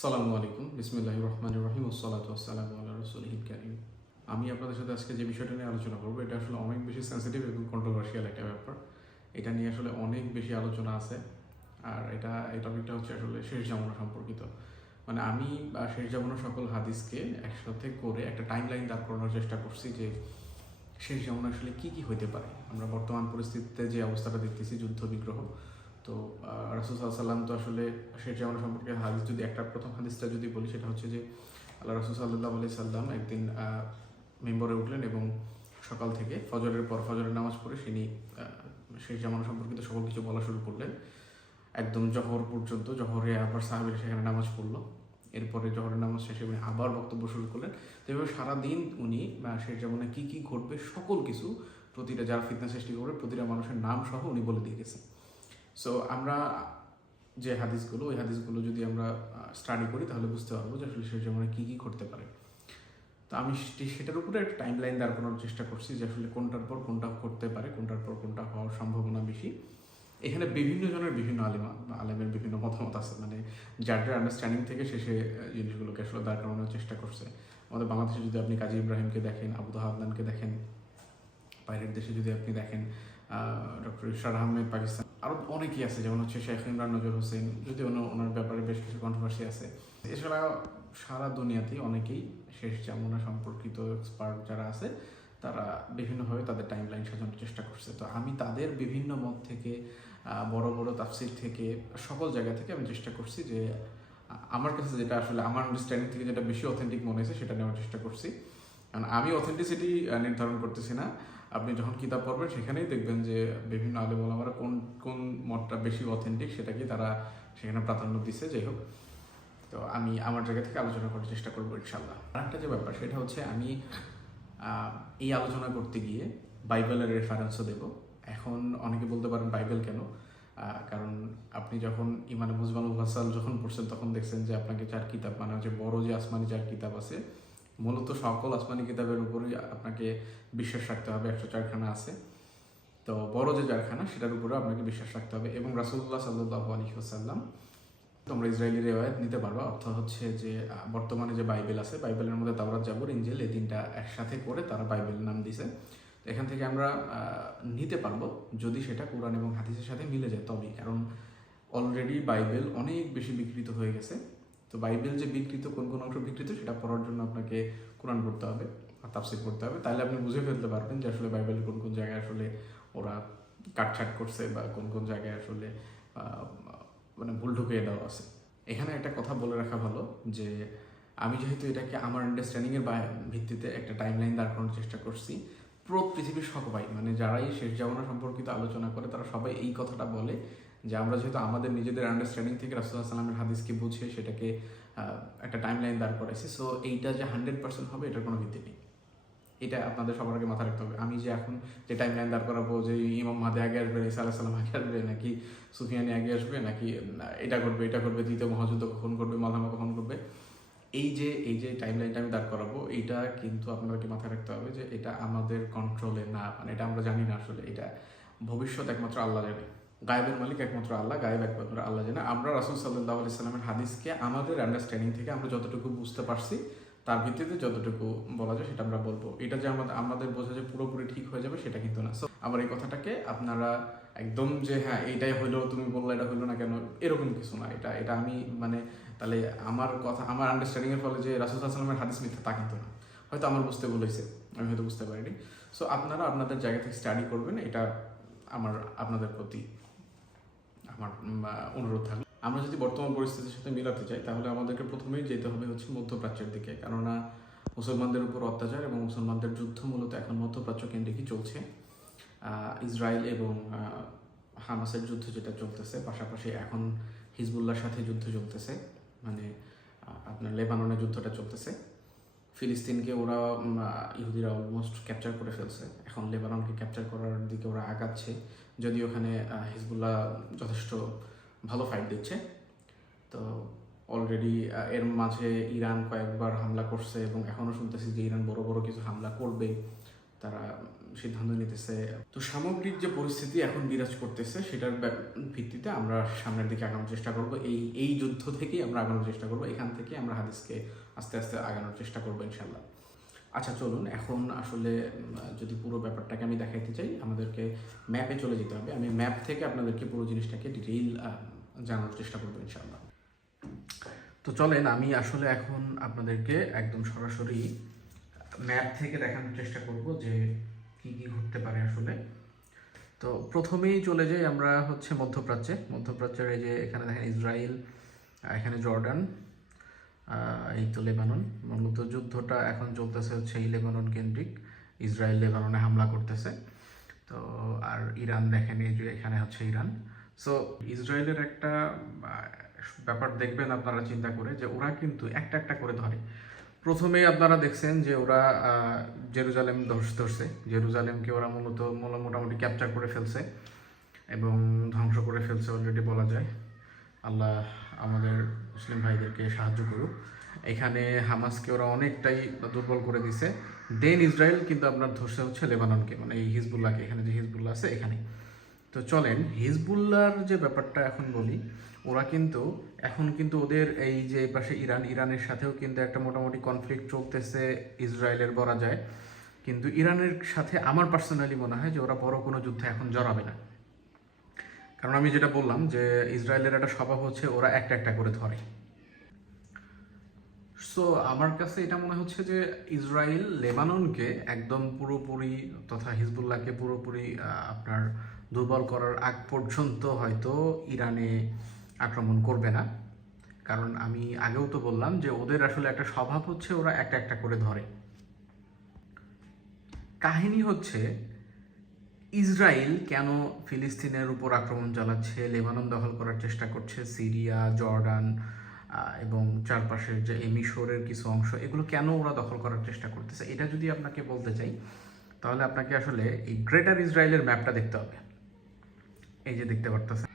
আসসালামু আলাইকুম, বিসমিল্লাহির রহমানির রহিম, ওয়াসসালাতু ওয়াসসালামু আলা রাসূলিহিল কারীম। আমি আপনাদের সাথে আজকে যে বিষয়টা নিয়ে আলোচনা করব, এটা আসলে অনেক বেশি সেনসিটিভ এবং কন্ট্রোভার্সিয়াল একটা ব্যাপার। এটা নিয়ে আসলে অনেক বেশি আলোচনা আছে। আর এই টপিকটা হচ্ছে আসলে শেষ জামানা সম্পর্কিত। মানে আমি শেষ জামানার সকল হাদিসকে একসাথে করে একটা টাইমলাইন দাঁড় করানোর চেষ্টা করছি যে শেষ জামানা আসলে কী কী হইতে পারে। আমরা বর্তমান পরিস্থিতিতে যে অবস্থাটা দেখতেছি, যুদ্ধ বিগ্রহ, তো রাসূল সাল্লাল্লাহু আলাইহি ওয়াসাল্লাম তো আসলে শেষ জামানা সম্পর্কে হাদিস, যদি একটা প্রথম হাদিসটা যদি বলি, সেটা হচ্ছে যে আল্লাহ রাসূল সাল্লাল্লাহু আলাইহি সাল্লাম একদিন মিম্বরে উঠলেন এবং সকাল থেকে ফজরের পর ফজরের নামাজ পড়ে তিনি শেষ জামানা সম্পর্কিত সকল কিছু বলা শুরু করলেন একদম জহর পর্যন্ত। জহরে আবার সাহাবীরা সেখানে নামাজ পড়লো। এরপরে জহরের নামাজ শেষে উনি আবার বক্তব্য শুরু করলেন। তো এভাবে সারাদিন উনি শেষ জামানে কী কী ঘটবে সকল কিছু, প্রতিটা যারা ফিতনা সৃষ্টি করবে প্রতিটা মানুষের নাম সহ উনি বলে দিয়ে গেছেন। সো আমরা যে হাদিসগুলো, ওই হাদিসগুলো যদি আমরা স্টাডি করি তাহলে বুঝতে পারবো যে আসলে শেষ জামানে কী কী ঘটতে পারে। তো আমি সেটার উপরে একটা টাইম লাইন দাঁড় করানোর চেষ্টা করছি যে আসলে কোনটার পর কোনটা ঘটতে পারে, কোনটার পর কোনটা হওয়ার সম্ভাবনা বেশি। এখানে বিভিন্ন জনের বিভিন্ন আলেমের বিভিন্ন মতামত আছে, মানে যার যার আন্ডারস্ট্যান্ডিং থেকে শেষে জিনিসগুলোকে আসলে দাঁড় করানোর চেষ্টা করছে। আমাদের বাংলাদেশে যদি আপনি কাজী ইব্রাহিমকে দেখেন, আবু আদনানকে দেখেন, বাইরের দেশে যদি আপনি দেখেন ডক্টর ইরশাদ আহমেদ পাকিস্তান, আরও অনেকেই আছে, যেমন হচ্ছে শেখ ইমরান নজর হোসেন, যদি ওনার ব্যাপারে বেশ কিছু কন্ট্রোভার্সি আছে। এছাড়া সারা দুনিয়াতেই অনেকেই শেষ জামানা সম্পর্কিত এক্সপার্ট যারা আছে, তারা বিভিন্নভাবে তাদের টাইম লাইন সাজানোর চেষ্টা করছে। তো আমি তাদের বিভিন্ন মত থেকে, বড় বড় তাফসির থেকে, সকল জায়গা থেকে আমি চেষ্টা করছি যে আমার কাছে যেটা আসলে আমার আন্ডারস্ট্যান্ডিং থেকে যেটা বেশি অথেন্টিক মনে হয়েছে সেটা নেওয়ার চেষ্টা করছি। কারণ আমি অথেন্টিসিটি নির্ধারণ করতেছি না। আপনি যখন কিতাব পড়বেন সেখানেই দেখবেন যে বিভিন্ন আলেম ওলামারা কোন কোন মতটা বেশি অথেন্টিক সেটাকে তারা সেখানে প্রাধান্য দিচ্ছে। যাই হোক, তো আমি আমার জায়গা থেকে আলোচনা করার চেষ্টা করবো ইনশাল্লাহ। আরেকটা যে ব্যাপার, সেটা হচ্ছে আমি এই আলোচনা করতে গিয়ে বাইবেলের রেফারেন্সও দেব। এখন অনেকে বলতে পারেন বাইবেল কেন, কারণ আপনি যখন ইমানে মুজমাল মুফাসসাল যখন পড়ছেন তখন দেখছেন যে আপনাকে 4 কিতাব, মানে হচ্ছে বড় যে আসমানি 4 কিতাব আছে, মূলত সকল আসমানি কিতাবের উপরেই আপনাকে বিশ্বাস রাখতে হবে। 104খানা আছে, তো বড় যে 4খানা সেটার উপরেও আপনাকে বিশ্বাস রাখতে হবে। এবং রাসূলুল্লাহ সাল্লাল্লাহু আলাইহি ওয়াসাল্লাম, তোমরা ইসরায়েলি রেওয়ায়াত নিতে পারবা, অর্থ হচ্ছে যে বর্তমানে যে বাইবেল আছে, বাইবেলের মধ্যে তাওরাত, জাবুর, ইনজিল, এই তিনটা একসাথে করে তারা বাইবেল নাম দিছে। এখান থেকে আমরা নিতে পারবো যদি সেটা কোরআন এবং হাদিসের সাথে মিলে যায় তবেই। কারণ অলরেডি বাইবেল অনেক বেশি বিকৃত হয়ে গেছে। তো বাইবেল যে বিকৃত, কোন কোন অংশ বিকৃত সেটা পড়ার জন্য আপনাকে কোরআন পড়তে হবে আর তাফসীর পড়তে হবে। তাহলে আপনি বুঝে ফেলতে পারবেন যে আসলে বাইবেলের কোন কোন জায়গায় আসলে ওরা কাটছাট করছে বা কোন কোন জায়গায় আসলে মানে ভুল ঢুকিয়ে দেওয়া আছে। এখানে একটা কথা বলে রাখা ভালো যে আমি যেহেতু এটাকে আমার আন্ডারস্ট্যান্ডিংয়ের ভিত্তিতে একটা টাইম লাইন দাঁড় করানোর চেষ্টা করছি, পুরো পৃথিবীর সবাই, মানে যারাই শেষ জামানা সম্পর্কিত আলোচনা করে তারা সবাই এই কথাটা বলে যে আমরা যেহেতু আমাদের নিজেদের আন্ডারস্ট্যান্ডিং থেকে রাসূলুল্লাহ সাল্লাল্লাহু আলাইহি ওয়াসাল্লামের হাদিসকে বুঝে সেটাকে একটা টাইম লাইন দাঁড় করাইছি, সো এইটা যে 100% হবে এটার কোনো ভিত্তি নেই। এটা আপনাদের সবার আগে মাথায় রাখতে হবে। আমি যে এখন যে টাইম লাইন দাঁড় করাবো যে ইমাম মাহদী আগে আসবে, ঈসা আলাইহিস সালাম আগে আসবে, নাকি সুফিয়ানি আগে আসবে, নাকি এটা করবে, দ্বিতীয় মহাযুদ্ধ কখন করবে, মালামা কখন করবে, এই যে টাইম লাইনটা আমি দাঁড় করাবো, এইটা কিন্তু আপনাদেরকে মাথায় রাখতে হবে যে এটা আমাদের কন্ট্রোলে না, মানে এটা আমরা জানি না। আসলে এটা ভবিষ্যৎ একমাত্র আল্লাহ জানে, গায়েবের মালিক একমাত্র আল্লাহ, গায়েব একমাত্র আল্লাহ জানে। আমরা রাসূল সাল্লাল্লাহু আলাইহি সাল্লামের হাদিসকে আমাদের আন্ডারস্ট্যান্ডিং থেকে আমরা যতটুকু বুঝতে পারছি তার ভিত্তিতে যতটুকু বলা যায় সেটা আমরা বলবো। এটা যে আমাদের বোঝা যে পুরোপুরি ঠিক হয়ে যাবে সেটা কিন্তু না। সো আমার এই কথাটাকে আপনারা একদম যে হ্যাঁ এইটাই হইলো, তুমি বললে এটা হইলো না কেন, এরকম কিছু না। এটা আমি মানে তাহলে আমার কথা, আমার আন্ডারস্ট্যান্ডিংয়ের ফলে যে রাসূল সাল্লাল্লাহু আলাইহি ওয়াসাল্লামের হাদিস মিথ্যা তা কিন্তু না। হয়তো আমার বুঝতে ভুল হয়েছে, আমি হয়তো বুঝতে পারিনি। সো আপনারা আপনাদের জায়গা থেকে স্টাডি করবেন, এটা আপনাদের প্রতি আমার অনুরোধ থাকবে। আমরা যদি বর্তমান পরিস্থিতির সাথে মিলাতে চাই তাহলে আমাদেরকে প্রথমেই যেতে হবে হচ্ছে মধ্যপ্রাচ্যের দিকে, কেননা মুসলমানদের উপর অত্যাচার এবং মুসলমানদের যুদ্ধ মূলত এখন মধ্যপ্রাচ্য কেন্দ্রিকই চলছে। ইসরায়েল এবং হামাসের যুদ্ধ যেটা চলতেছে, পাশাপাশি এখন হিজবুল্লাহর সাথে যুদ্ধ চলতেছে, মানে আপনার লেবাননের যুদ্ধটা চলতেছে। ফিলিস্তিনকে ওরা ইহুদিরা অলমোস্ট ক্যাপচার করে ফেলছে, এখন লেবাননকে ক্যাপচার করার দিকে ওরা আগাচ্ছে, যদিও ওখানে হিজবুল্লাহ যথেষ্ট ভালো ফাইট দিচ্ছে। তো অলরেডি এর মাঝে ইরান কয়েকবার হামলা করছে এবং এখনও শুনতেছি যে ইরান বড় বড় কিছু হামলা করবে। তারা সিদ্ধান্ত নিতেছে। তো সামগ্রিক যে পরিস্থিতি এখন বিরাজ করতেছে সেটার ভিত্তিতে আমরা সামনের দিকে আগানোর চেষ্টা করব। এই যুদ্ধ থেকেই আমরা আগানোর চেষ্টা করব, এখান থেকে আমরা হাদিসকে আস্তে আস্তে আগানোর চেষ্টা করবো ইনশাল্লাহ। আচ্ছা চলুন, এখন আসলে যদি পুরো ব্যাপারটাকে আমি দেখাইতে চাই, আমাদেরকে ম্যাপে চলে যেতে হবে। আমি ম্যাপ থেকে আপনাদেরকে পুরো জিনিসটাকে ডিটেইল জানানোর চেষ্টা করবো ইনশাল্লাহ। তো চলেন, আমি আসলে এখন আপনাদেরকে একদম সরাসরি ম্যাপ থেকে দেখানোর চেষ্টা করব যে কি কি ঘটতে পারে আসলে। তো প্রথমেই চলে যাই আমরা হচ্ছে মধ্যপ্রাচ্যের এই যে এখানে দেখেন ইসরায়েল, এখানে জর্ডান, এই তো লেবানন। মূলত যুদ্ধটা এখন চলতেছে হচ্ছে এই লেবানন কেন্দ্রিক, ইসরায়েল লেবাননে হামলা করতেছে। তো আর ইরান দেখেন, এই যে এখানে হচ্ছে ইরান। সো ইসরায়েলের একটা ব্যাপার দেখবেন আপনারা চিন্তা করে, যে ওরা কিন্তু একটা একটা করে ধরে। প্রথমেই আপনারা দেখছেন যে ওরা জেরুজালেম ধরছে, জেরুজালেমকে ওরা মোটামুটি ক্যাপচার করে ফেলছে এবং ধ্বংস করে ফেলছে অলরেডি বলা যায়। আল্লাহ আমাদের মুসলিম ভাইদেরকে সাহায্য করুক। এখানে হামাসকে ওরা অনেকটাই দুর্বল করে দিছে। দেন ইসরায়েল কিন্তু আপনার ধরছে হচ্ছে লেবাননকে, মানে এই হিজবুল্লাহকে, এখানে যে হিজবুল্লাহ আছে এখানে। তো চলেন হিজবুল্লাহর যে ব্যাপারটা এখন বলি। ওরা কিন্তু এখন কিন্তু ওদের এই যে পাশে ইরানের সাথেও কিন্তু একটা মোটামুটি কনফ্লিক্ট চলতেছে ইসরায়েলের বলা যায়। কিন্তু ইরানের সাথে আমার পার্সোনালি মনে হয় যে ওরা বড় কোনো যুদ্ধে এখন জড়াবে না। কারণ আমি যেটা বললাম যে ইসরায়েলের একটা স্বভাব হচ্ছে ওরা একটা একটা করে ধরে। সো আমার কাছে এটা মনে হচ্ছে যে ইসরায়েল লেবাননকে একদম পুরোপুরি তথা হিজবুল্লাহকে পুরোপুরি আপনার দুর্বল করার আগ পর্যন্ত হয়তো ইরানে আক্রমণ করবে না। কারণ আমি আগেও তো বললাম যে ওদের আসলে একটা স্বভাব হচ্ছে ওরা একটা একটা করে ধরে। কাহিনী হচ্ছে ইসরায়েল কেন ফিলিস্তিনের উপর আক্রমণ চালাচ্ছে, লেবানন দখল করার চেষ্টা করছে, সিরিয়া, জর্ডান এবং চারপাশের যে মিশরের কিছু অংশ, এগুলো কেন ওরা দখল করার চেষ্টা করতেছে, এটা যদি আপনাকে বলতে চাই তাহলে আপনাকে আসলে এই গ্রেটার ইসরায়েলের ম্যাপটা দেখতে হবে। এই যে দেখতে পারতেছেন,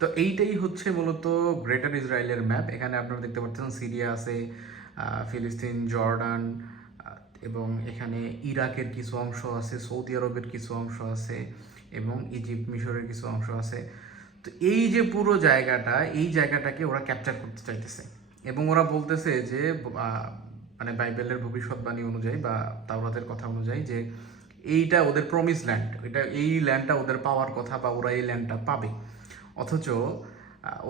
তো এইটাই হচ্ছে মূলত গ্রেটার ইসরায়েলের ম্যাপ। এখানে আপনারা দেখতে পাচ্ছেন সিরিয়া আছে, ফিলিস্তিন, জর্ডান এবং এখানে ইরাকের কিছু অংশ আছে, সৌদি আরবের কিছু অংশ আছে এবং ইজিপ্ট, মিশরের কিছু অংশ আছে। তো এই যে পুরো জায়গাটা, এই জায়গাটাকে ওরা ক্যাপচার করতে চাইতেছে এবং ওরা বলতেছে যে মানে বাইবেলের ভবিষ্যৎবাণী অনুযায়ী বা তাওরাতের কথা অনুযায়ী যে এইটা ওদের প্রমিস ল্যান্ড, এই ল্যান্ডটা ওদের পাওয়ার কথা বা ওরা এই ল্যান্ডটা পাবে। অথচ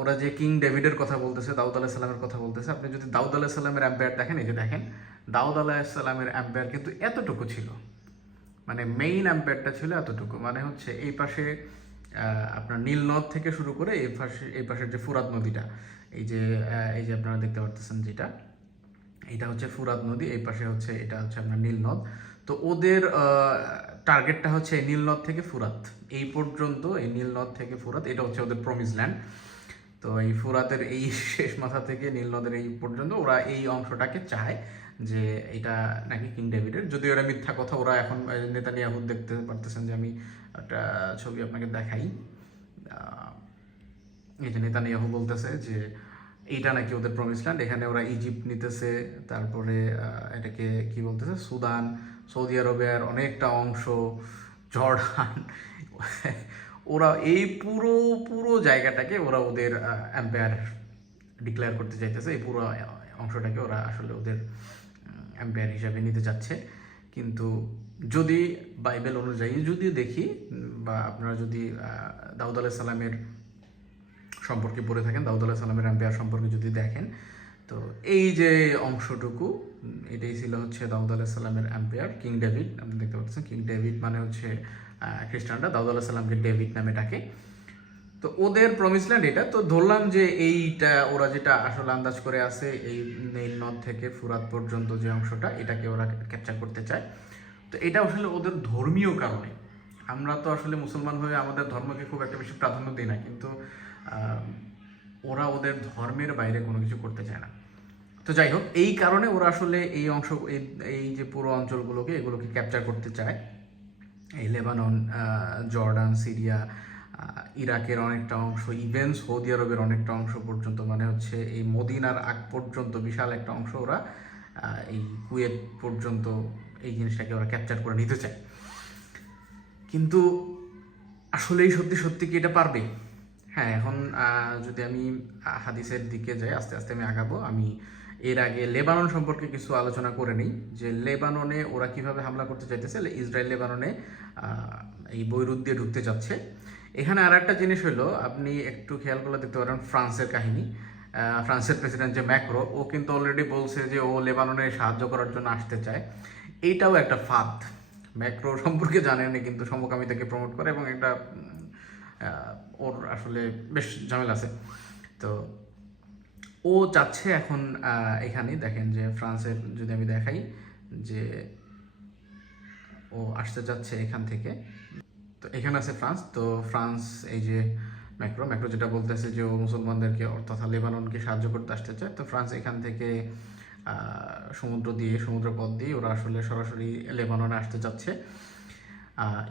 ওরা যে কিং ডেভিডের কথা বলতেছে, দাউদ আলাহিসাল্লামের কথা বলতেছে, আপনি যদি দাউদ আলাহিসাল্লামের অ্যাম্পায়ার দেখেন, এই যে দেখেন দাউদ আলাহিসাল্লামের অ্যাম্পায়ার কিন্তু এতটুকু ছিল, মানে মেইন অ্যাম্পায়ারটা ছিল এতটুকু। মানে হচ্ছে এই পাশে আপনার নীল নদ থেকে শুরু করে এই পাশের যে ফুরাত নদীটা, এই যে আপনারা দেখতে পারতেছেন যেটা, এটা হচ্ছে ফুরাত নদী, এই পাশে হচ্ছে এটা হচ্ছে আপনার নীল নদ। তো ওদের টার্গেটটা হচ্ছে এই নীল নদ থেকে ফুরাত, এই পর্যন্ত, এই নীল নদ থেকে ফুরাত, এটা হচ্ছে ওদের প্রমিস ল্যান্ড। তো এই ফুরাতের এই শেষ মাথা থেকে নীল নদের এই পর্যন্ত ওরা এই অংশটাকে চায় যে এটা নাকি কিং ডেভিডের। যদিও ওরা মিথ্যা কথা, ওরা এখন নেতানিয়াহু দেখতে পারতেছেন যে আমি একটা ছবি আপনাকে দেখাই। এই যে নেতানিয়াহু বলতেছে যে এইটা নাকি ওদের প্রমিস ল্যান্ড, এখানে ওরা ইজিপ্ট নিতেছে, তারপরে এটাকে কি বলতেছে সুদান, সৌদি আরবের অনেকটা অংশ, জর্ডান, ওরা এই পুরো পুরো জায়গাটাকে ওরা ওদের এম্পায়ার ডিক্লেয়ার করতে চাইতেছে। এই পুরো অংশটাকে ওরা আসলে ওদের এম্পায়ার হিসাবে নিতে চাচ্ছে। কিন্তু যদি বাইবেল অনুযায়ী যদি দেখি বা আপনারা যদি দাউদ আলাইহিসসালামের সম্পর্কে পড়ে থাকেন, দাউদ আলাইহিসসালামের এম্পায়ার সম্পর্কে যদি দেখেন, তো এই যে অংশটুকু, এটাই ছিল হচ্ছে দাউদ আলাইহিসসালামের এম্পায়ার কিং ডেভিড। আপনি দেখতে পাচ্ছেন কিং ডেভিড মানে হচ্ছে খ্রিস্টানরা দাউদ আলাইহিসসালামকে ডেভিড নামে ডাকে। তো ওদের প্রমিস ল্যান্ড এটা। তো ধরলাম যে এইটা ওরা যেটা আসলে আন্দাজ করে আছে, এই নীল নদ থেকে ফুরাত পর্যন্ত যে অংশটা, এটাকে ওরা ক্যাপচার করতে চায়। তো এটা আসলে ওদের ধর্মীয় কারণে। আমরা তো আসলে মুসলমান হয়ে আমাদের ধর্মকে খুব একটা বেশি প্রাধান্য দিই না, কিন্তু ওরা ওদের ধর্মের বাইরে কোনো কিছু করতে চায় না। তো যাই হোক, এই কারণে ওরা আসলে এই অংশ, এই যে পুরো অঞ্চলগুলোকে, এগুলোকে ক্যাপচার করতে চায়। এই লেবানন, জর্ডান, সিরিয়া, ইরাকের অনেকটা অংশ, ইভেন সৌদি আরবের অনেকটা অংশ পর্যন্ত, মানে হচ্ছে এই মদিনার আগ পর্যন্ত বিশাল একটা অংশ ওরা, এই কুয়েত পর্যন্ত এই জিনিসটাকে ওরা ক্যাপচার করে নিতে চায়। কিন্তু আসলেই সত্যি সত্যি কি এটা পারবে? হ্যাঁ, এখন যদি আমি হাদিসের দিকে যাই, আস্তে আস্তে আমি আগাবো। আমি এর আগে লেবানন সম্পর্কে কিছু আলোচনা করে নিই, যে লেবাননে ওরা কিভাবে হামলা করতে চাইতেছে। ইসরায়েল লেবাননে এই বৈরুত দিয়ে ঢুকতে যাচ্ছে। এখানে আর একটা জিনিস হলো, আপনি একটু খেয়াল করলে দেখতে পারেন ফ্রান্সের কাহিনী। ফ্রান্সের প্রেসিডেন্ট যে ম্যাক্রো, ও কিন্তু অলরেডি বলছে যে ও লেবাননে সাহায্য করার জন্য আসতে চায়। এইটাও একটা ফাঁদ। ম্যাক্রো সম্পর্কে জানেন, কিন্তু সমকামিতাকে প্রমোট করে এবং একটা ওর আসলে বেশ ঝামেলা আছে। তো ও চাচ্ছে এখন এখানে দেখেন যে ফ্রান্সের যদি আমি দেখাই যে ও আসতে চাচ্ছে এখান থেকে। তো এখানে আছে ফ্রান্স। তো ফ্রান্স এই যে ম্যাক্রো যেটা বলতেছে যে ও মুসলমানদেরকে তথা লেবাননকে সাহায্য করতে আসতে চায়। তো ফ্রান্স এখান থেকে সমুদ্রপথ দিয়ে ওরা আসলে সরাসরি লেবাননে আসতে চাচ্ছে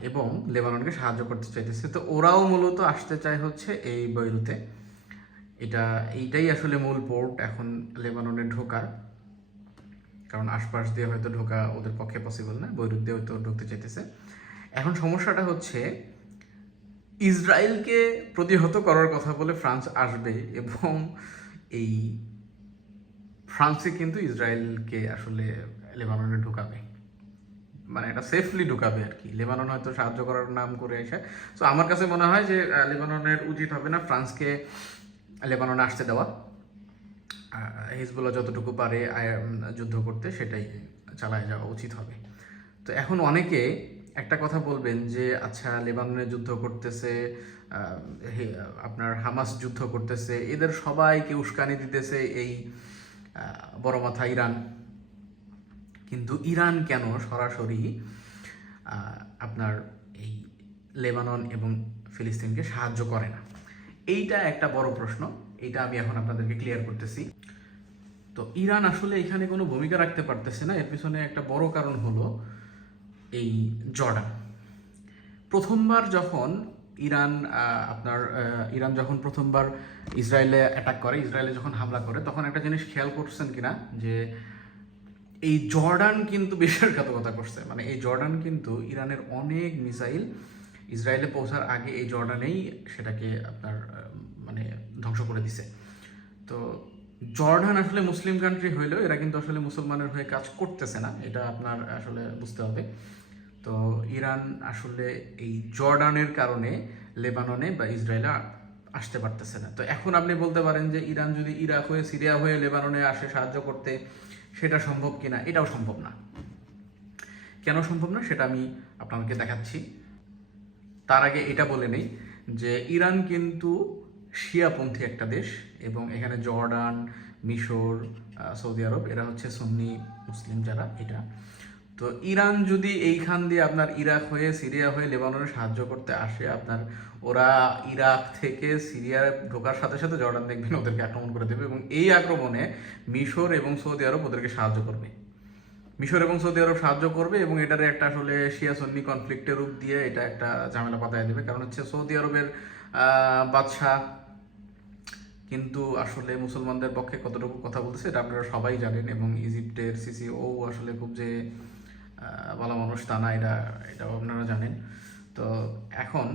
এবং লেবাননকে সাহায্য করতে চাইতেছে। তো ওরাও মূলত আসতে চায় হচ্ছে এই বৈরুতে। এইটাই আসলে মূল পোর্ট এখন লেবাননে ঢোকার, কারণ আশপাশ দিয়ে হয়তো ঢোকা ওদের পক্ষে পসিবল না, বৈরুত দিয়ে হয়তো ঢুকতে চাইতেছে। এখন সমস্যাটা হচ্ছে ইসরায়েলকে প্রতিহত করার কথা বলে ফ্রান্স আসবে এবং এই ফ্রান্সে কিন্তু ইসরায়েলকে আসলে লেবাননে ঢুকাবে, মানে এটা সেফলি ঢুকাবে আর কি। লেবানন হয়তো সাহায্য করার নাম করে এসে। তো আমার কাছে মনে হয় যে লেবাননের উচিত হবে না ফ্রান্সকে লেবাননে আসতে দেওয়া। হিজবুল্লাহ যতটুকু পারে যুদ্ধ করতে সেটাই চালায় যাওয়া উচিত হবে। তো এখন অনেকে একটা কথা বলবেন যে আচ্ছা, লেবাননে যুদ্ধ করতেছে, আপনার হামাস যুদ্ধ করতেছে, এদের সবাইকে উস্কানি দিতেছে এই বড় মাথা ইরান। কিন্তু ইরান কেন সরাসরি আপনার এই লেবানন এবং ফিলিস্তিনকে সাহায্য করে না? এইটা একটা বড় প্রশ্ন। এইটা আমি এখন আপনাদেরকে ক্লিয়ার করতেছি। তো ইরান আসলে এখানে কোনো ভূমিকা রাখতে পারতেছে না। এর পিছনে একটা বড় কারণ হলো এই জর্ডান। প্রথমবার যখন ইরান যখন প্রথমবার ইসরায়েলে অ্যাটাক করে, ইসরায়েলে যখন হামলা করে, তখন একটা জিনিস খেয়াল করছেন কিনা যে এই জর্ডান কিন্তু বিশ্বাসঘাতকতা করছে। মানে এই জর্ডান কিন্তু ইরানের অনেক মিসাইল ইসরায়েলে পৌঁছার আগে এই জর্ডানেই সেটাকে আপনার মানে ধ্বংস করে দিছে। তো জর্ডান আসলে মুসলিম কান্ট্রি হইলেও এরা কিন্তু আসলে মুসলমানের হয়ে কাজ করতেছে না, এটা আপনার আসলে বুঝতে হবে। তো ইরান আসলে এই জর্ডানের কারণে লেবাননে বা ইসরায়েলে আসতে পারতেছে না। তো এখন আপনি বলতে পারেন যে ইরান যদি ইরাক হয়ে সিরিয়া হয়ে লেবাননে আসে সাহায্য করতে, সেটা সম্ভব কিনা? এটাও সম্ভব না। কেন সম্ভব না সেটা আমি আপনাকে দেখাচ্ছি। তার আগে এটা বলে নেই যে ইরান কিন্তু শিয়াপন্থী একটা দেশ এবং এখানে জর্ডান, মিশর, সৌদি আরব এরা হচ্ছে সুন্নি মুসলিম যারা। এটা তো ইরান যদি এইখান দিয়ে আপনার ইরাক হয়ে সিরিয়া হয়ে লেবাননে সাহায্য করতে আসে, আপনার ওরা ইরাক থেকে সিরিয়া ঢোকার সাথে সাথে জর্ডান দেখবেন ওদেরকে আক্রমণ করে দেবে এবং এই আক্রমণে মিশর এবং সৌদি আরব ওদেরকে সাহায্য করবে। মিশর এবং সৌদি আরব সাহায্য করবে এবং এটারে একটা আসলে শিয়া সুন্নি কনফ্লিক্টের রূপ দিয়ে এটা একটা ঝামেলা পাতায় দেবে। কারণ হচ্ছে সৌদি আরবের বাদশাহ কিন্তু আসলে মুসলমানদের পক্ষে কতটুকু কথা বলতেছে এটা আপনারা সবাই জানেন, এবং ইজিপ্টের সিসি ও আসলে খুব যে ভালো মানুষ তা না, এটাও আপনারা জানেন। তো এখন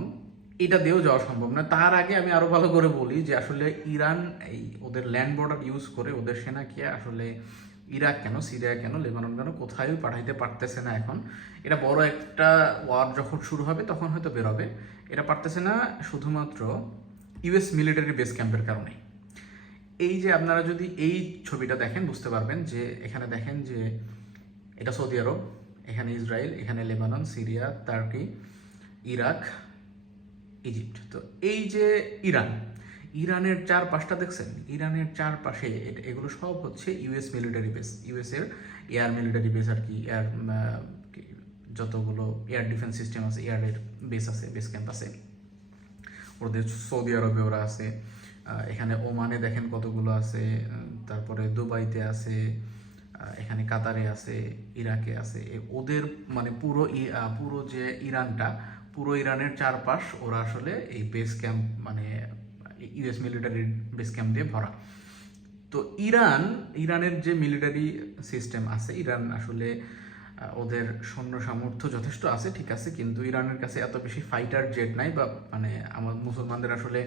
এটা দিয়েও যাওয়া সম্ভব না। তার আগে আমি আরো ভালো করে বলি যে আসলে ইরান এই ওদের ল্যান্ড বর্ডার ইউজ করে ওদের সেনাকে আসলে ইরাক কেন, সিরিয়া কেন, লেবানন কেন, কোথায় পাঠাইতে পারতেছে না এখন। এটা বড় একটা ওয়ার যখন শুরু হবে তখন হয়তো বেরোবে। এটা পারতেছে না শুধুমাত্র ইউএস মিলিটারি বেস ক্যাম্পের কারণে। এই যে আপনারা যদি এই ছবিটা দেখেন বুঝতে পারবেন যে এখানে দেখেন যে এটা সৌদি আরব, এখানে ইসরায়েল, এখানে Lebanon, Syria, turkey, Iraq, Egypt. তো এই যে ইরানের চারপাশটা দেখছেন, ইরানের চারপাশে এগুলো সব হচ্ছে ইউএস মিলিটারি বেস, ইউএস এর এয়ার মিলিটারি বেস আর কি। যতগুলো এয়ার ডিফেন্স সিস্টেম আছে, এয়ারের বেস আছে, বেস ক্যাম্প আছে ওদের। সৌদি আরবে ওরা আছে, এখানে ওমানে দেখেন কতগুলো আছে, তারপরে দুবাইতে আছে, এখানে কাতারে আছে, ইরাকে আছে। ওদের মানে পুরো যে ইরানটা, পুরো ইরানের চারপাশ ওরা আসলে এই বেস ক্যাম্প মানে ইউএস মিলিটারি বেস ক্যাম্প দিয়ে ভরা। তো ইরানের যে মিলিটারি সিস্টেম আছে, ইরান আসলে ওদের সৈন্য সামর্থ্য যথেষ্ট আছে, ঠিক আছে, কিন্তু ইরানের কাছে এত বেশি ফাইটার জেট নাই, বা মানে আমার মুসলমানদের আসলে